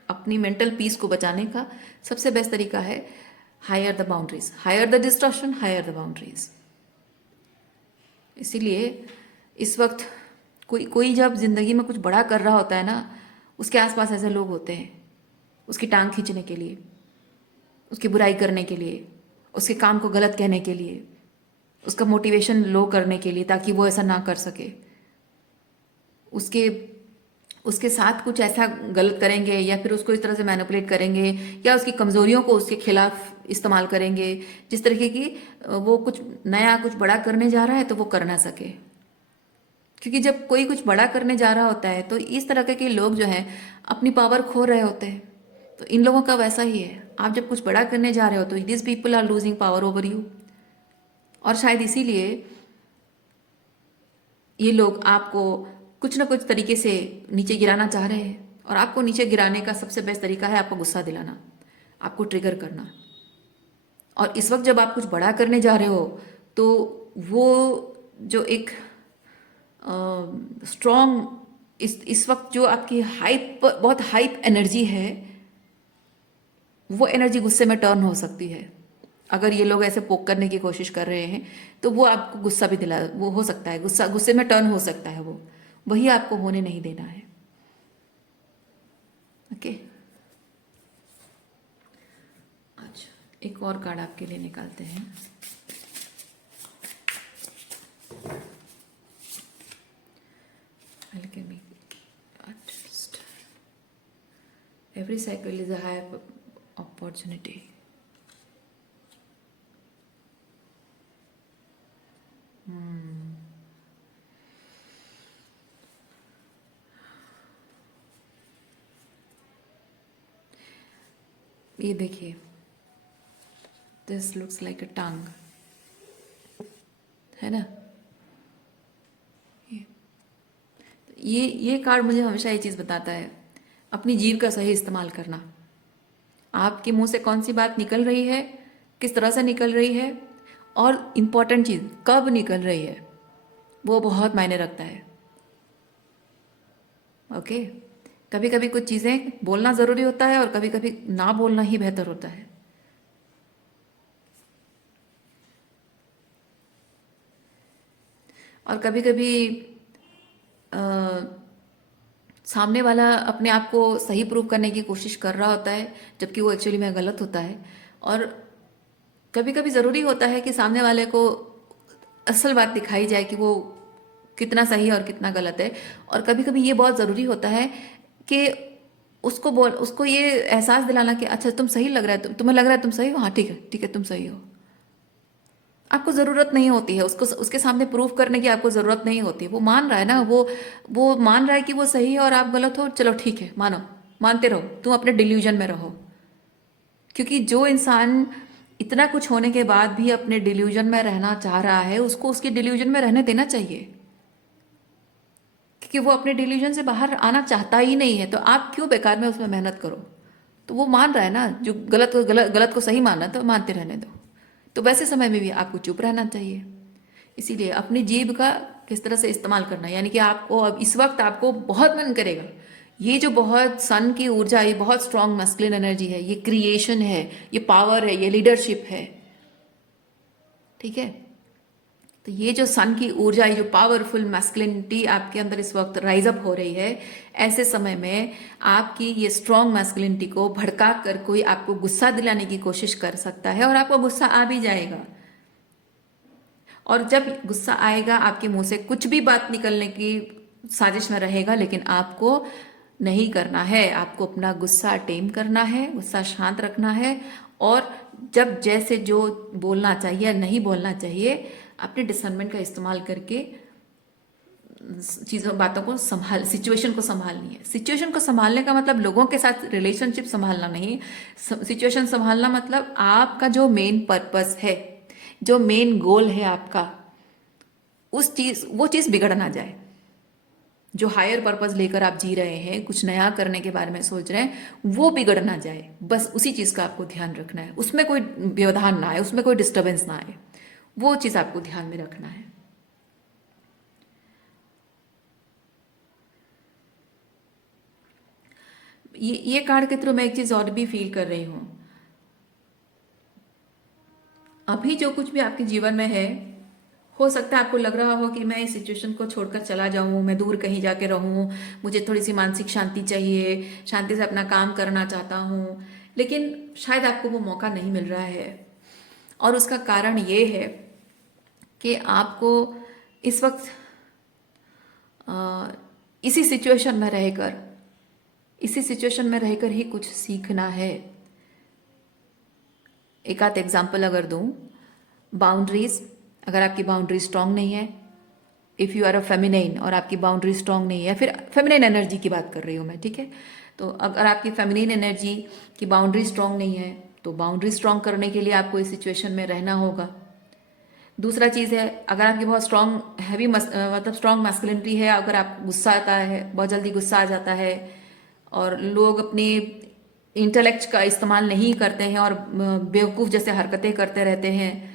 अपनी मेंटल पीस को बचाने का सबसे बेस्ट तरीका है higher the boundaries, higher the destruction, higher the boundaries. इसीलिए इस वक्त कोई कोई जब जिंदगी में कुछ बड़ा कर रहा होता है ना, उसके आसपास ऐसे लोग होते हैं उसकी टांग खींचने के लिए, उसकी बुराई करने के लिए, उसके काम को गलत कहने के लिए, उसका मोटिवेशन लो करने के लिए, ताकि वो ऐसा ना कर सके। उसके उसके साथ कुछ ऐसा गलत करेंगे, या फिर उसको इस तरह से मैनिपुलेट करेंगे, या उसकी कमजोरियों को उसके खिलाफ इस्तेमाल करेंगे, जिस तरीके की वो कुछ नया कुछ बड़ा करने जा रहा है तो वो कर ना सके। क्योंकि जब कोई कुछ बड़ा करने जा रहा होता है तो इस तरह के लोग जो हैं अपनी पावर खो रहे होते हैं। तो इन लोगों का वैसा ही है, आप जब कुछ बड़ा करने जा रहे हो तो this people are losing power over you. और शायद इसीलिए ये लोग आपको कुछ ना कुछ तरीके से नीचे गिराना चाह रहे हैं। और आपको नीचे गिराने का सबसे बेस्ट तरीका है आपको गुस्सा दिलाना, आपको ट्रिगर करना। और इस वक्त जब आप कुछ बड़ा करने जा रहे हो, तो वो जो एक स्ट्रॉन्ग, इस वक्त जो आपकी हाइप, बहुत हाइप एनर्जी है, वो एनर्जी गुस्से में टर्न हो सकती है। अगर ये लोग ऐसे पोक करने की कोशिश कर रहे हैं तो वो आपको गुस्सा भी दिला, वो हो सकता है गुस्सा गुस्से में टर्न हो सकता है, वो वही आपको होने नहीं देना है। ओके, अच्छा एक और कार्ड आपके लिए निकालते हैं। Alchemy artist. Every cycle is a higher opportunity. ये देखिए, दिस लुक्स लाइक अ टंग, है ना। ये कार्ड मुझे हमेशा ये चीज़ बताता है, अपनी जीभ का सही इस्तेमाल करना। आपके मुंह से कौन सी बात निकल रही है, किस तरह से निकल रही है, और इम्पॉर्टेंट चीज़ कब निकल रही है, वो बहुत मायने रखता है। ओके, कभी कभी कुछ चीज़ें बोलना ज़रूरी होता है और कभी कभी ना बोलना ही बेहतर होता है। और कभी कभी सामने वाला अपने आप को सही प्रूव करने की कोशिश कर रहा होता है, जबकि वो एक्चुअली में गलत होता है। और कभी कभी ज़रूरी होता है कि सामने वाले को असल बात दिखाई जाए कि वो कितना सही है और कितना गलत है। और कभी कभी ये बहुत ज़रूरी होता है कि उसको ये एहसास दिलाना कि अच्छा तुम सही लग रहा है, तुम्हें लग रहा है तुम सही हो, हाँ ठीक है ठीक है, तुम सही हो। आपको ज़रूरत नहीं होती है उसको, उसके सामने प्रूफ करने की आपको ज़रूरत नहीं होती। वो मान रहा है ना, वो मान रहा है कि वो सही है और आप गलत हो, चलो ठीक है, मानो, मानते रहो, तुम अपने डिल्यूजन में रहो। क्योंकि जो इंसान इतना कुछ होने के बाद भी अपने डिल्यूजन में रहना चाह रहा है, उसको उसके डिल्यूजन में रहने देना चाहिए। क्योंकि वो अपने डिल्यूजन से बाहर आना चाहता ही नहीं है, तो आप क्यों बेकार में उसमें मेहनत करो। तो वो मान रहा है ना, जो गलत को सही मानना, तो मानते रहने दो। तो वैसे समय में भी आपको चुप रहना चाहिए। इसीलिए अपनी जीभ का किस तरह से इस्तेमाल करना है, यानी कि आपको अब इस वक्त आपको बहुत मन करेगा, ये जो बहुत सन की ऊर्जा, ये बहुत स्ट्रांग मैस्कुलिन एनर्जी है, ये क्रिएशन है, ये पावर है, ये लीडरशिप है, ठीक है। तो ये जो सन की ऊर्जा, ये जो पावरफुल मैस्कुलिनिटी आपके अंदर इस वक्त राइज अप हो रही है, ऐसे समय में आपकी ये स्ट्रांग मैस्कुलिनिटी को भड़का कर कोई आपको गुस्सा दिलाने की कोशिश कर सकता है, और आपको गुस्सा आ भी जाएगा। और जब गुस्सा आएगा, आपके मुंह से कुछ भी बात निकलने की साजिश में रहेगा, लेकिन आपको नहीं करना है। आपको अपना गुस्सा टेम करना है, गुस्सा शांत रखना है, और जब जैसे जो बोलना चाहिए या नहीं बोलना चाहिए, अपने डिसर्नमेंट का इस्तेमाल करके चीज़ों बातों को संभाल, सिचुएशन को संभालनी है। सिचुएशन को संभालने का मतलब लोगों के साथ रिलेशनशिप संभालना नहीं। सिचुएशन संभालना मतलब आपका जो मेन पर्पस है, जो मेन गोल है आपका, वो चीज़ बिगड़ ना जाए। जो हायर पर्पस लेकर आप जी रहे हैं, कुछ नया करने के बारे में सोच रहे हैं, वो बिगड़ ना जाए। बस उसी चीज़ का आपको ध्यान रखना है, उसमें कोई व्यवधान ना आए, उसमें कोई डिस्टर्बेंस ना आए, वो चीज़ आपको ध्यान में रखना है। ये कार्ड के थ्रू मैं एक चीज़ और भी फील कर रही हूँ। अभी जो कुछ भी आपके जीवन में है, हो सकता है आपको लग रहा हो कि मैं इस सिचुएशन को छोड़कर चला जाऊं, मैं दूर कहीं जाके रहूं, मुझे थोड़ी सी मानसिक शांति चाहिए, शांति से अपना काम करना चाहता हूं, लेकिन शायद आपको वो मौका नहीं मिल रहा है। और उसका कारण ये है कि आपको इस वक्त इसी सिचुएशन में रहकर, इसी सिचुएशन में रहकर ही कुछ सीखना है। एक आध एग्जाम्पल अगर दूं, बाउंड्रीज, अगर आपकी बाउंड्री स्ट्रांग नहीं है, if you are a feminine और आपकी बाउंड्री स्ट्रांग नहीं है, फिर फेमिनाइन एनर्जी की बात कर रही हूँ मैं, ठीक है। तो अगर आपकी फेमिनाइन एनर्जी की बाउंड्री स्ट्रांग नहीं है, तो बाउंड्री स्ट्रांग करने के लिए आपको इस सिचुएशन में रहना होगा। दूसरा चीज़ है, अगर आपकी बहुत स्ट्रांग हैवी मतलब स्ट्रांग मैस्कुलिनिटी है, अगर आप गुस्सा आता है, बहुत जल्दी गुस्सा आ जाता है, और लोग अपने इंटेलेक्ट का इस्तेमाल नहीं करते हैं और बेवकूफ़ जैसे हरकतें करते रहते हैं,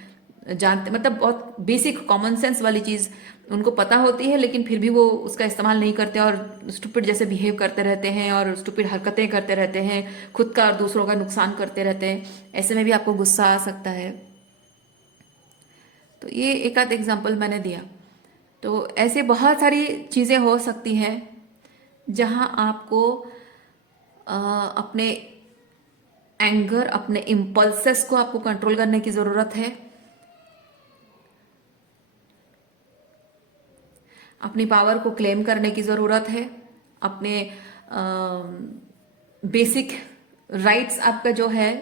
जानते मतलब बहुत बेसिक कॉमन सेंस वाली चीज़ उनको पता होती है, लेकिन फिर भी वो उसका इस्तेमाल नहीं करते और स्टूपिड जैसे बिहेव करते रहते हैं और स्टूपिड हरकतें करते रहते हैं, खुद का और दूसरों का नुकसान करते रहते हैं। ऐसे में भी आपको गुस्सा आ सकता है। तो ये एक आध एग्जाम्पल मैंने दिया। तो ऐसे बहुत सारी चीज़ें हो सकती हैं जहाँ आपको अपने एंगर, अपने इम्पल्सेस को आपको कंट्रोल करने की ज़रूरत है। अपनी पावर को क्लेम करने की ज़रूरत है। अपने बेसिक राइट्स आपका जो है,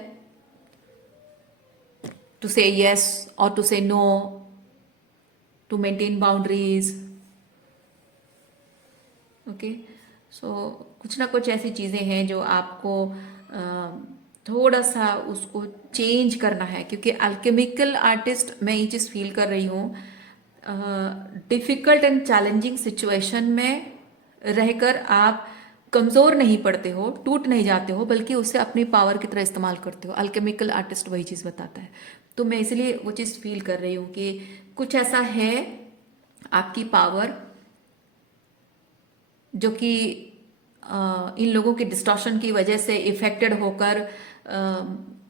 टू से यस और to say no, to maintain boundaries. Okay, so कुछ ना कुछ ऐसी चीज़ें हैं जो आपको थोड़ा सा उसको चेंज करना है, क्योंकि अल्केमिकल आर्टिस्ट मैं ये चीज़ फील कर रही हूँ, डिफिकल्ट एंड चैलेंजिंग सिचुएशन में रहकर आप कमज़ोर नहीं पड़ते हो, टूट नहीं जाते हो, बल्कि उसे अपनी पावर की तरह इस्तेमाल करते हो। अल्केमिकल आर्टिस्ट वही चीज़ बताता है। तो मैं इसलिए वो चीज़ फील कर रही हूँ कि कुछ ऐसा है आपकी पावर जो कि इन लोगों के डिस्टॉर्शन की वजह से इफेक्टेड होकर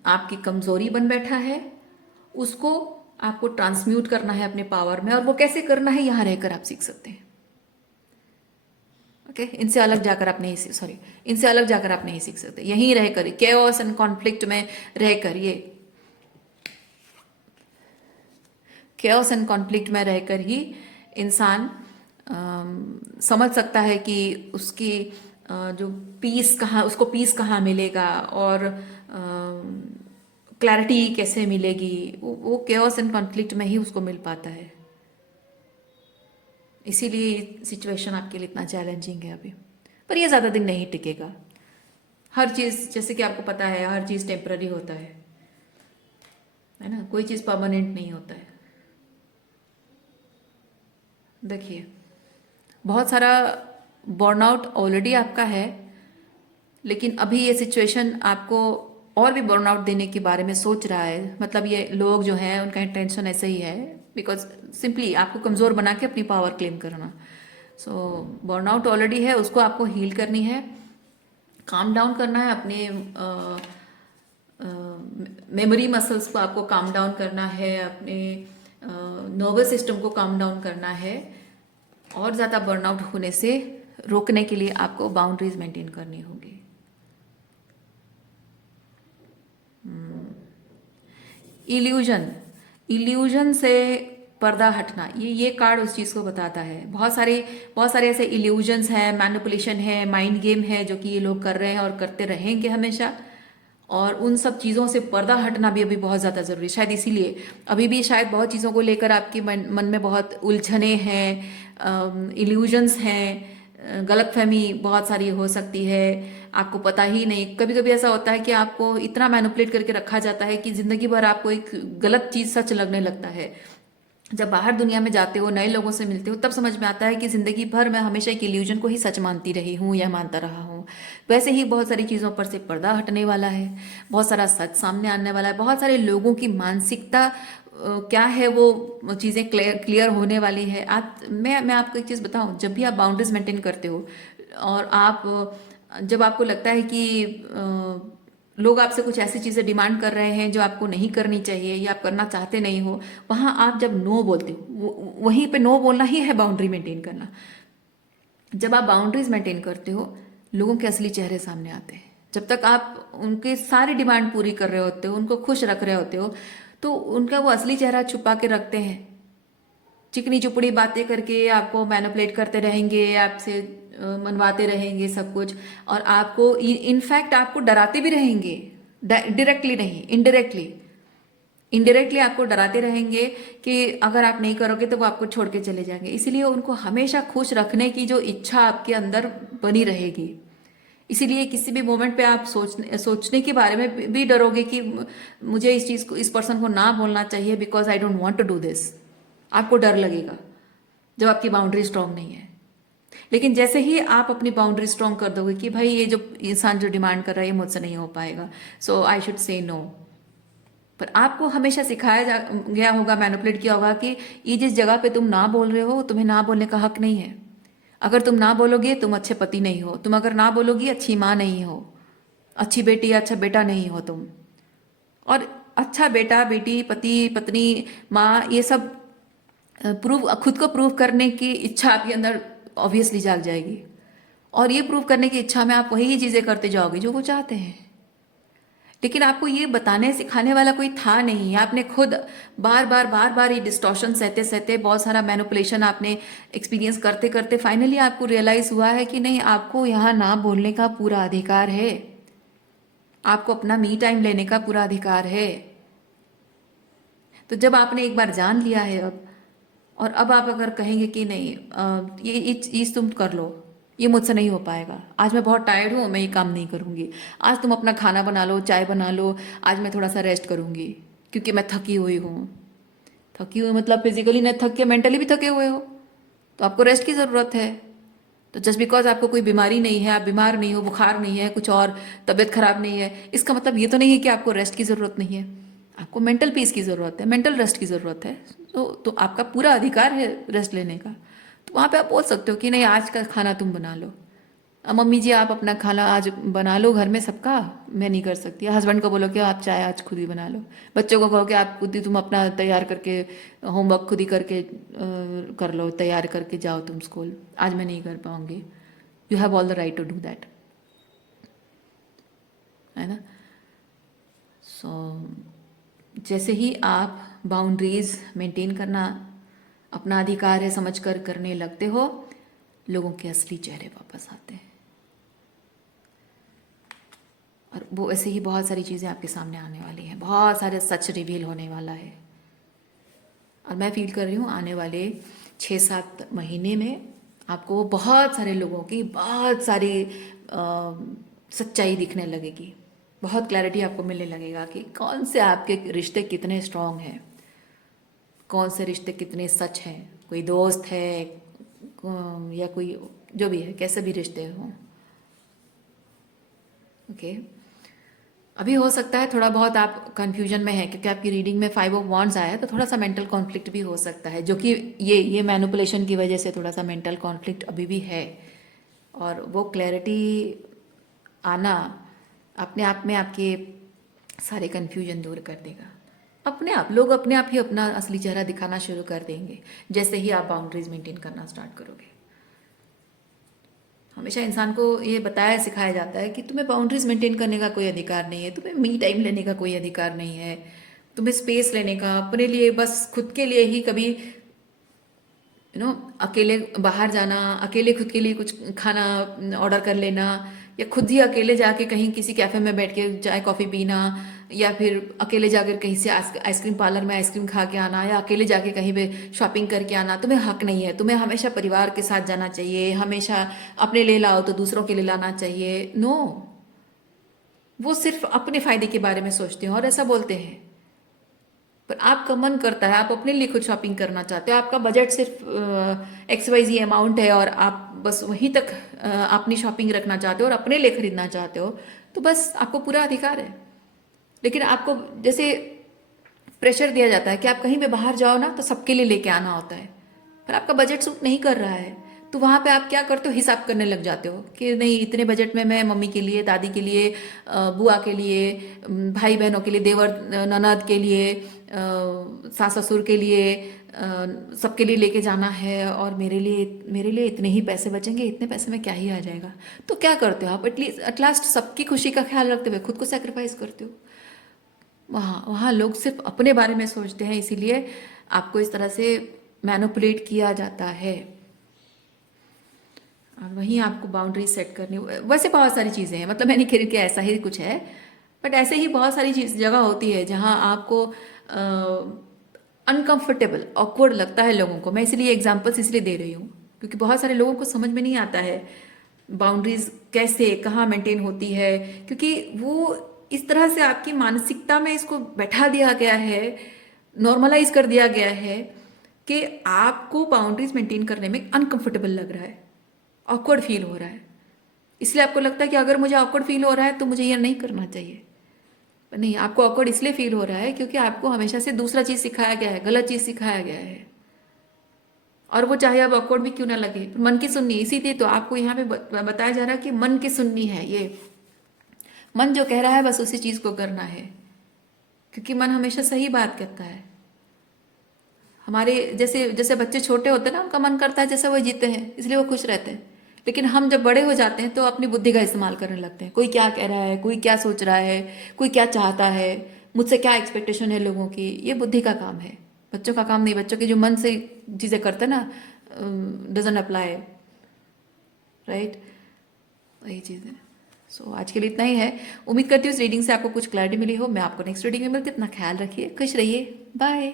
आपकी कमजोरी बन बैठा है। उसको आपको ट्रांसम्यूट करना है अपने पावर में, और वो कैसे करना है यहां रहकर आप सीख सकते हैं। ओके, इनसे अलग जाकर आप नहीं, सॉरी, इनसे अलग जाकर आप नहीं सीख सकते। यहीं रहकर, केओस एंड कॉन्फ्लिक्ट में रहकर, ये केओस एंड कॉन्फ्लिक्ट में रहकर ही इंसान समझ सकता है कि उसकी जो पीस कहाँ, उसको पीस कहाँ मिलेगा, और क्लैरिटी कैसे मिलेगी। वो केओस एंड कॉन्फ्लिक्ट में ही उसको मिल पाता है। इसीलिए सिचुएशन आपके लिए इतना चैलेंजिंग है अभी, पर ये ज़्यादा दिन नहीं टिकेगा। हर चीज़, जैसे कि आपको पता है, हर चीज़ टेम्पररी होता है ना, कोई चीज़ परमानेंट नहीं होता है। देखिए, बहुत सारा बर्नआउट ऑलरेडी आपका है, लेकिन अभी ये सिचुएशन आपको और भी बर्नआउट देने के बारे में सोच रहा है। मतलब ये लोग जो हैं उनका इंटेंशन ऐसे ही है, बिकॉज सिंपली आपको कमज़ोर बना के अपनी पावर क्लेम करना। सो बर्नआउट ऑलरेडी है, उसको आपको हील करनी है, काम डाउन करना है, अपने मेमोरी मसल्स को आपको काम डाउन करना है, अपने नर्वस सिस्टम को काम डाउन करना है, और ज़्यादा बर्नआउट होने से रोकने के लिए आपको बाउंड्रीज मेंटेन करनी होगी। इल्यूजन, इल्यूजन से पर्दा हटना, ये कार्ड उस चीज़ को बताता है। बहुत सारे ऐसे इल्यूजन्स हैं, मैनिपुलेशन है, माइंड गेम है, जो कि ये लोग कर रहे हैं और करते रहेंगे हमेशा। और उन सब चीज़ों से पर्दा हटना भी अभी बहुत ज़्यादा ज़रूरी है। शायद इसीलिए अभी भी शायद बहुत चीज़ों को लेकर आपके मन में बहुत उलझने हैं, इल्यूजन्स हैं, गलतफहमी बहुत सारी हो सकती है, आपको पता ही नहीं। कभी कभी ऐसा होता है कि आपको इतना मैनिपुलेट करके रखा जाता है कि जिंदगी भर आपको एक गलत चीज़ सच लगने लगता है। जब बाहर दुनिया में जाते हो, नए लोगों से मिलते हो, तब समझ में आता है कि जिंदगी भर मैं हमेशा एक इल्यूजन को ही सच मानती रही हूँ या मानता रहा हूँ। वैसे ही बहुत सारी चीज़ों पर से पर्दा हटने वाला है, बहुत सारा सच सामने आने वाला है, बहुत सारे लोगों की मानसिकता क्या है वो चीज़ें क्लियर होने वाली है। आप मैं आपको एक चीज़ बताऊँ, जब भी आप बाउंड्रीज मेंटेन करते हो और आप जब आपको लगता है कि लोग आपसे कुछ ऐसी चीज़ें डिमांड कर रहे हैं जो आपको नहीं करनी चाहिए या आप करना चाहते नहीं हो, वहाँ आप जब नो बोलते हो, वहीं पे नो बोलना ही है बाउंड्री मेंटेन करना। जब आप बाउंड्रीज मेंटेन करते हो, लोगों के असली चेहरे सामने आते हैं। जब तक आप उनके सारी डिमांड पूरी कर रहे होते हो, उनको खुश रख रहे होते हो, तो उनका वो असली चेहरा छुपा के रखते हैं। चिकनी चुपड़ी बातें करके आपको मैनिपुलेट करते रहेंगे, आपसे मनवाते रहेंगे सब कुछ, और आपको इनफैक्ट आपको डराते भी रहेंगे, डायरेक्टली नहीं, इनडायरेक्टली, इनडायरेक्टली आपको डराते रहेंगे कि अगर आप नहीं करोगे तो वो आपको छोड़ के चले जाएंगे। इसीलिए उनको हमेशा खुश रखने की जो इच्छा आपके अंदर बनी रहेगी। इसीलिए किसी भी मोमेंट पे आप सोचने के बारे में भी डरोगे कि मुझे इस चीज़ को, इस पर्सन को ना बोलना चाहिए, because I don't want to do this. आपको डर लगेगा जब आपकी बाउंड्री स्ट्रांग नहीं है। लेकिन जैसे ही आप अपनी बाउंड्री स्ट्रांग कर दोगे कि भाई ये जो इंसान जो डिमांड कर रहा है ये मुझसे नहीं हो पाएगा, सो आई शुड से नो। पर आपको हमेशा सिखाया गया होगा, मैनिपुलेट किया होगा कि ये जिस जगह पे तुम ना बोल रहे हो, तुम्हें ना बोलने का हक नहीं है। अगर तुम ना बोलोगे तुम अच्छे पति नहीं हो, तुम अगर ना बोलोगी अच्छी माँ नहीं हो, अच्छी बेटी या अच्छा बेटा नहीं हो तुम। और अच्छा बेटा बेटी, पति पत्नी, माँ, ये सब प्रूव, खुद को प्रूव करने की इच्छा आपके अंदर ऑब्वियसली जाग जाएगी। और ये प्रूव करने की इच्छा में आप वही चीज़ें करते जाओगे जो वो चाहते हैं। लेकिन आपको ये बताने सिखाने वाला कोई था नहीं। आपने खुद बार बार ये डिस्टॉर्शन सहते सहते, बहुत सारा मैनिपुलेशन आपने एक्सपीरियंस करते करते फाइनली आपको रियलाइज हुआ है कि नहीं, आपको यहाँ ना बोलने का पूरा अधिकार है, आपको अपना मी टाइम लेने का पूरा अधिकार है। तो जब आपने एक बार जान लिया है अब, और अब आप अगर कहेंगे कि नहीं ये चीज़ तुम कर लो, ये मुझसे नहीं हो पाएगा, आज मैं बहुत टायर्ड हूँ, मैं ये काम नहीं करूँगी। आज तुम अपना खाना बना लो, चाय बना लो, आज मैं थोड़ा सा रेस्ट करूँगी क्योंकि मैं थकी हुई हूँ। थकी हुई मतलब फिजिकली नहीं थक के मेंटली भी थके हुए हो, तो आपको रेस्ट की ज़रूरत है। तो जस्ट बिकॉज आपको कोई बीमारी नहीं है, आप बीमार नहीं हो, बुखार नहीं है, कुछ और तबीयत खराब नहीं है, इसका मतलब ये तो नहीं है कि आपको रेस्ट की ज़रूरत नहीं है। आपको मेंटल पीस की ज़रूरत है, मेंटल रेस्ट की ज़रूरत है। तो आपका पूरा अधिकार है रेस्ट लेने का। तो वहाँ पे आप बोल सकते हो कि नहीं, आज का खाना तुम बना लो। मम्मी जी आप अपना खाना आज बना लो घर में सबका, मैं नहीं कर सकती। हस्बैंड को बोलो कि आप चाय आज खुद ही बना लो। बच्चों को कहो कि आप खुद ही तुम अपना तैयार करके होमवर्क खुद ही करके कर लो, तैयार करके जाओ तुम स्कूल, आज मैं नहीं कर पाऊंगी। You have all the right to do that, है ना। सो जैसे ही आप बाउंड्रीज मेंटेन करना अपना अधिकार है समझकर करने लगते हो, लोगों के असली चेहरे वापस आते हैं। और वो ऐसे ही बहुत सारी चीज़ें आपके सामने आने वाली हैं, बहुत सारे सच रिवील होने वाला है। और मैं फील कर रही हूँ आने वाले 6-7 महीने में आपको बहुत सारे लोगों की बहुत सारी सच्चाई दिखने लगेगी। बहुत क्लैरिटी आपको मिलने लगेगा कि कौन से आपके रिश्ते कितने स्ट्रांग हैं, कौन से रिश्ते कितने सच हैं। कोई दोस्त है या कोई जो भी है, कैसे भी रिश्ते हों। ओके, अभी हो सकता है थोड़ा बहुत आप कंफ्यूजन में है क्योंकि आपकी रीडिंग में 5 ऑफ वॉन्ड्स आया है, तो थोड़ा सा मेंटल कॉन्फ्लिक्ट भी हो सकता है, जो कि ये मैनिपुलेशन की वजह से थोड़ा सा मेंटल कॉन्फ्लिक्ट अभी भी है। और वो क्लैरिटी आना अपने आप में आपके सारे कन्फ्यूजन दूर कर देगा। अपने आप लोग अपने आप ही अपना असली चेहरा दिखाना शुरू कर देंगे जैसे ही आप बाउंड्रीज मेंटेन करना स्टार्ट करोगे। हमेशा इंसान को ये बताया सिखाया जाता है कि तुम्हें बाउंड्रीज मेंटेन करने का कोई अधिकार नहीं है, तुम्हें मी टाइम लेने का कोई अधिकार नहीं है, तुम्हें स्पेस लेने का, अपने लिए बस खुद के लिए ही कभी अकेले बाहर जाना, अकेले खुद के लिए कुछ खाना ऑर्डर कर लेना, या खुद ही अकेले जाके कहीं किसी कैफे में बैठ के चाय कॉफ़ी पीना, या फिर अकेले जाकर कहीं से आइसक्रीम पार्लर में आइसक्रीम खा के आना, या अकेले जाके कहीं पे शॉपिंग करके आना, तुम्हें हक नहीं है। तुम्हें हमेशा परिवार के साथ जाना चाहिए, हमेशा अपने लिए लाओ तो दूसरों के लिए लाना चाहिए। नो, वो सिर्फ अपने फायदे के बारे में सोचते हैं और ऐसा बोलते हैं। पर आपका मन करता है, आप अपने लिए खुद शॉपिंग करना चाहते हो, आपका बजट सिर्फ XYZ अमाउंट है और आप बस वहीं तक अपनी शॉपिंग रखना चाहते हो और अपने लिए खरीदना चाहते हो, तो बस आपको पूरा अधिकार है। लेकिन आपको जैसे प्रेशर दिया जाता है कि आप कहीं भी बाहर जाओ ना तो सबके लिए लेके आना होता है, पर आपका बजट सूट नहीं कर रहा है, तो वहाँ पे आप क्या करते हो, हिसाब करने लग जाते हो कि नहीं, इतने बजट में मैं मम्मी के लिए, दादी के लिए, बुआ के लिए, भाई बहनों के लिए, देवर ननद के लिए, सास ससुर के लिए, सबके लिए लेके जाना है, और मेरे लिए इतने ही पैसे बचेंगे, इतने पैसे में क्या ही आ जाएगा। तो क्या करते हो आप, एटलीस्ट एट लास्ट सबकी खुशी का ख्याल रखते हुए खुद को सेक्रीफाइस करते हो। वहाँ वहाँ लोग सिर्फ अपने बारे में सोचते हैं, इसीलिए आपको इस तरह से मैनिपुलेट किया जाता है। और वहीं आपको बाउंड्री सेट करनी, वैसे बहुत सारी चीज़ें हैं, मतलब मैं नहीं कह रही कि ऐसा ही कुछ है, बट ऐसे ही बहुत सारी चीज़ जगह होती है जहाँ आपको अनकंफर्टेबल ऑकवर्ड लगता है लोगों को। मैं इसलिए एग्जांपल्स इसलिए दे रही हूँ क्योंकि बहुत सारे लोगों को समझ में नहीं आता है बाउंड्रीज कैसे कहाँ मेंटेन होती है, क्योंकि वो इस तरह से आपकी मानसिकता में इसको बैठा दिया गया है, नॉर्मलाइज कर दिया गया है कि आपको बाउंड्रीज मेंटेन करने में अनकंफर्टेबल लग रहा है, ऑकवर्ड फील हो रहा है। इसलिए आपको लगता है कि अगर मुझे ऑकवर्ड फील हो रहा है तो मुझे ये नहीं करना चाहिए। पर नहीं, आपको ऑकवर्ड इसलिए फील हो रहा है क्योंकि आपको हमेशा से दूसरा चीज़ सिखाया गया है, गलत चीज़ सिखाया गया है, और वो चाहे अब ऑकवर्ड भी क्यों ना लगे, मन की सुननी। इसीलिए तो आपको यहाँ पे बताया जा रहा है कि मन की सुननी है, ये मन जो कह रहा है बस उसी चीज़ को करना है, क्योंकि मन हमेशा सही बात कहता है। हमारे जैसे जैसे बच्चे छोटे होते हैं ना, उनका मन करता है जैसे वो जीते हैं इसलिए वो खुश रहते हैं, लेकिन हम जब बड़े हो जाते हैं तो अपनी बुद्धि का इस्तेमाल करने लगते हैं। कोई क्या कह रहा है, कोई क्या सोच रहा है, कोई क्या चाहता है, मुझसे क्या एक्सपेक्टेशन है लोगों की, ये बुद्धि का काम है, बच्चों का काम नहीं। बच्चों के जो मन से चीज़ें करते हैं ना, डजन अप्लाई, राइट, वही चीज़ है। सो आज के लिए इतना ही है। उम्मीद करती हूँ इस रीडिंग से आपको कुछ क्लैरिटी मिली हो। मैं आपको नेक्स्ट रीडिंग में मिलती हूँ। अपना ख्याल रखिए, खुश रहिए, बाय।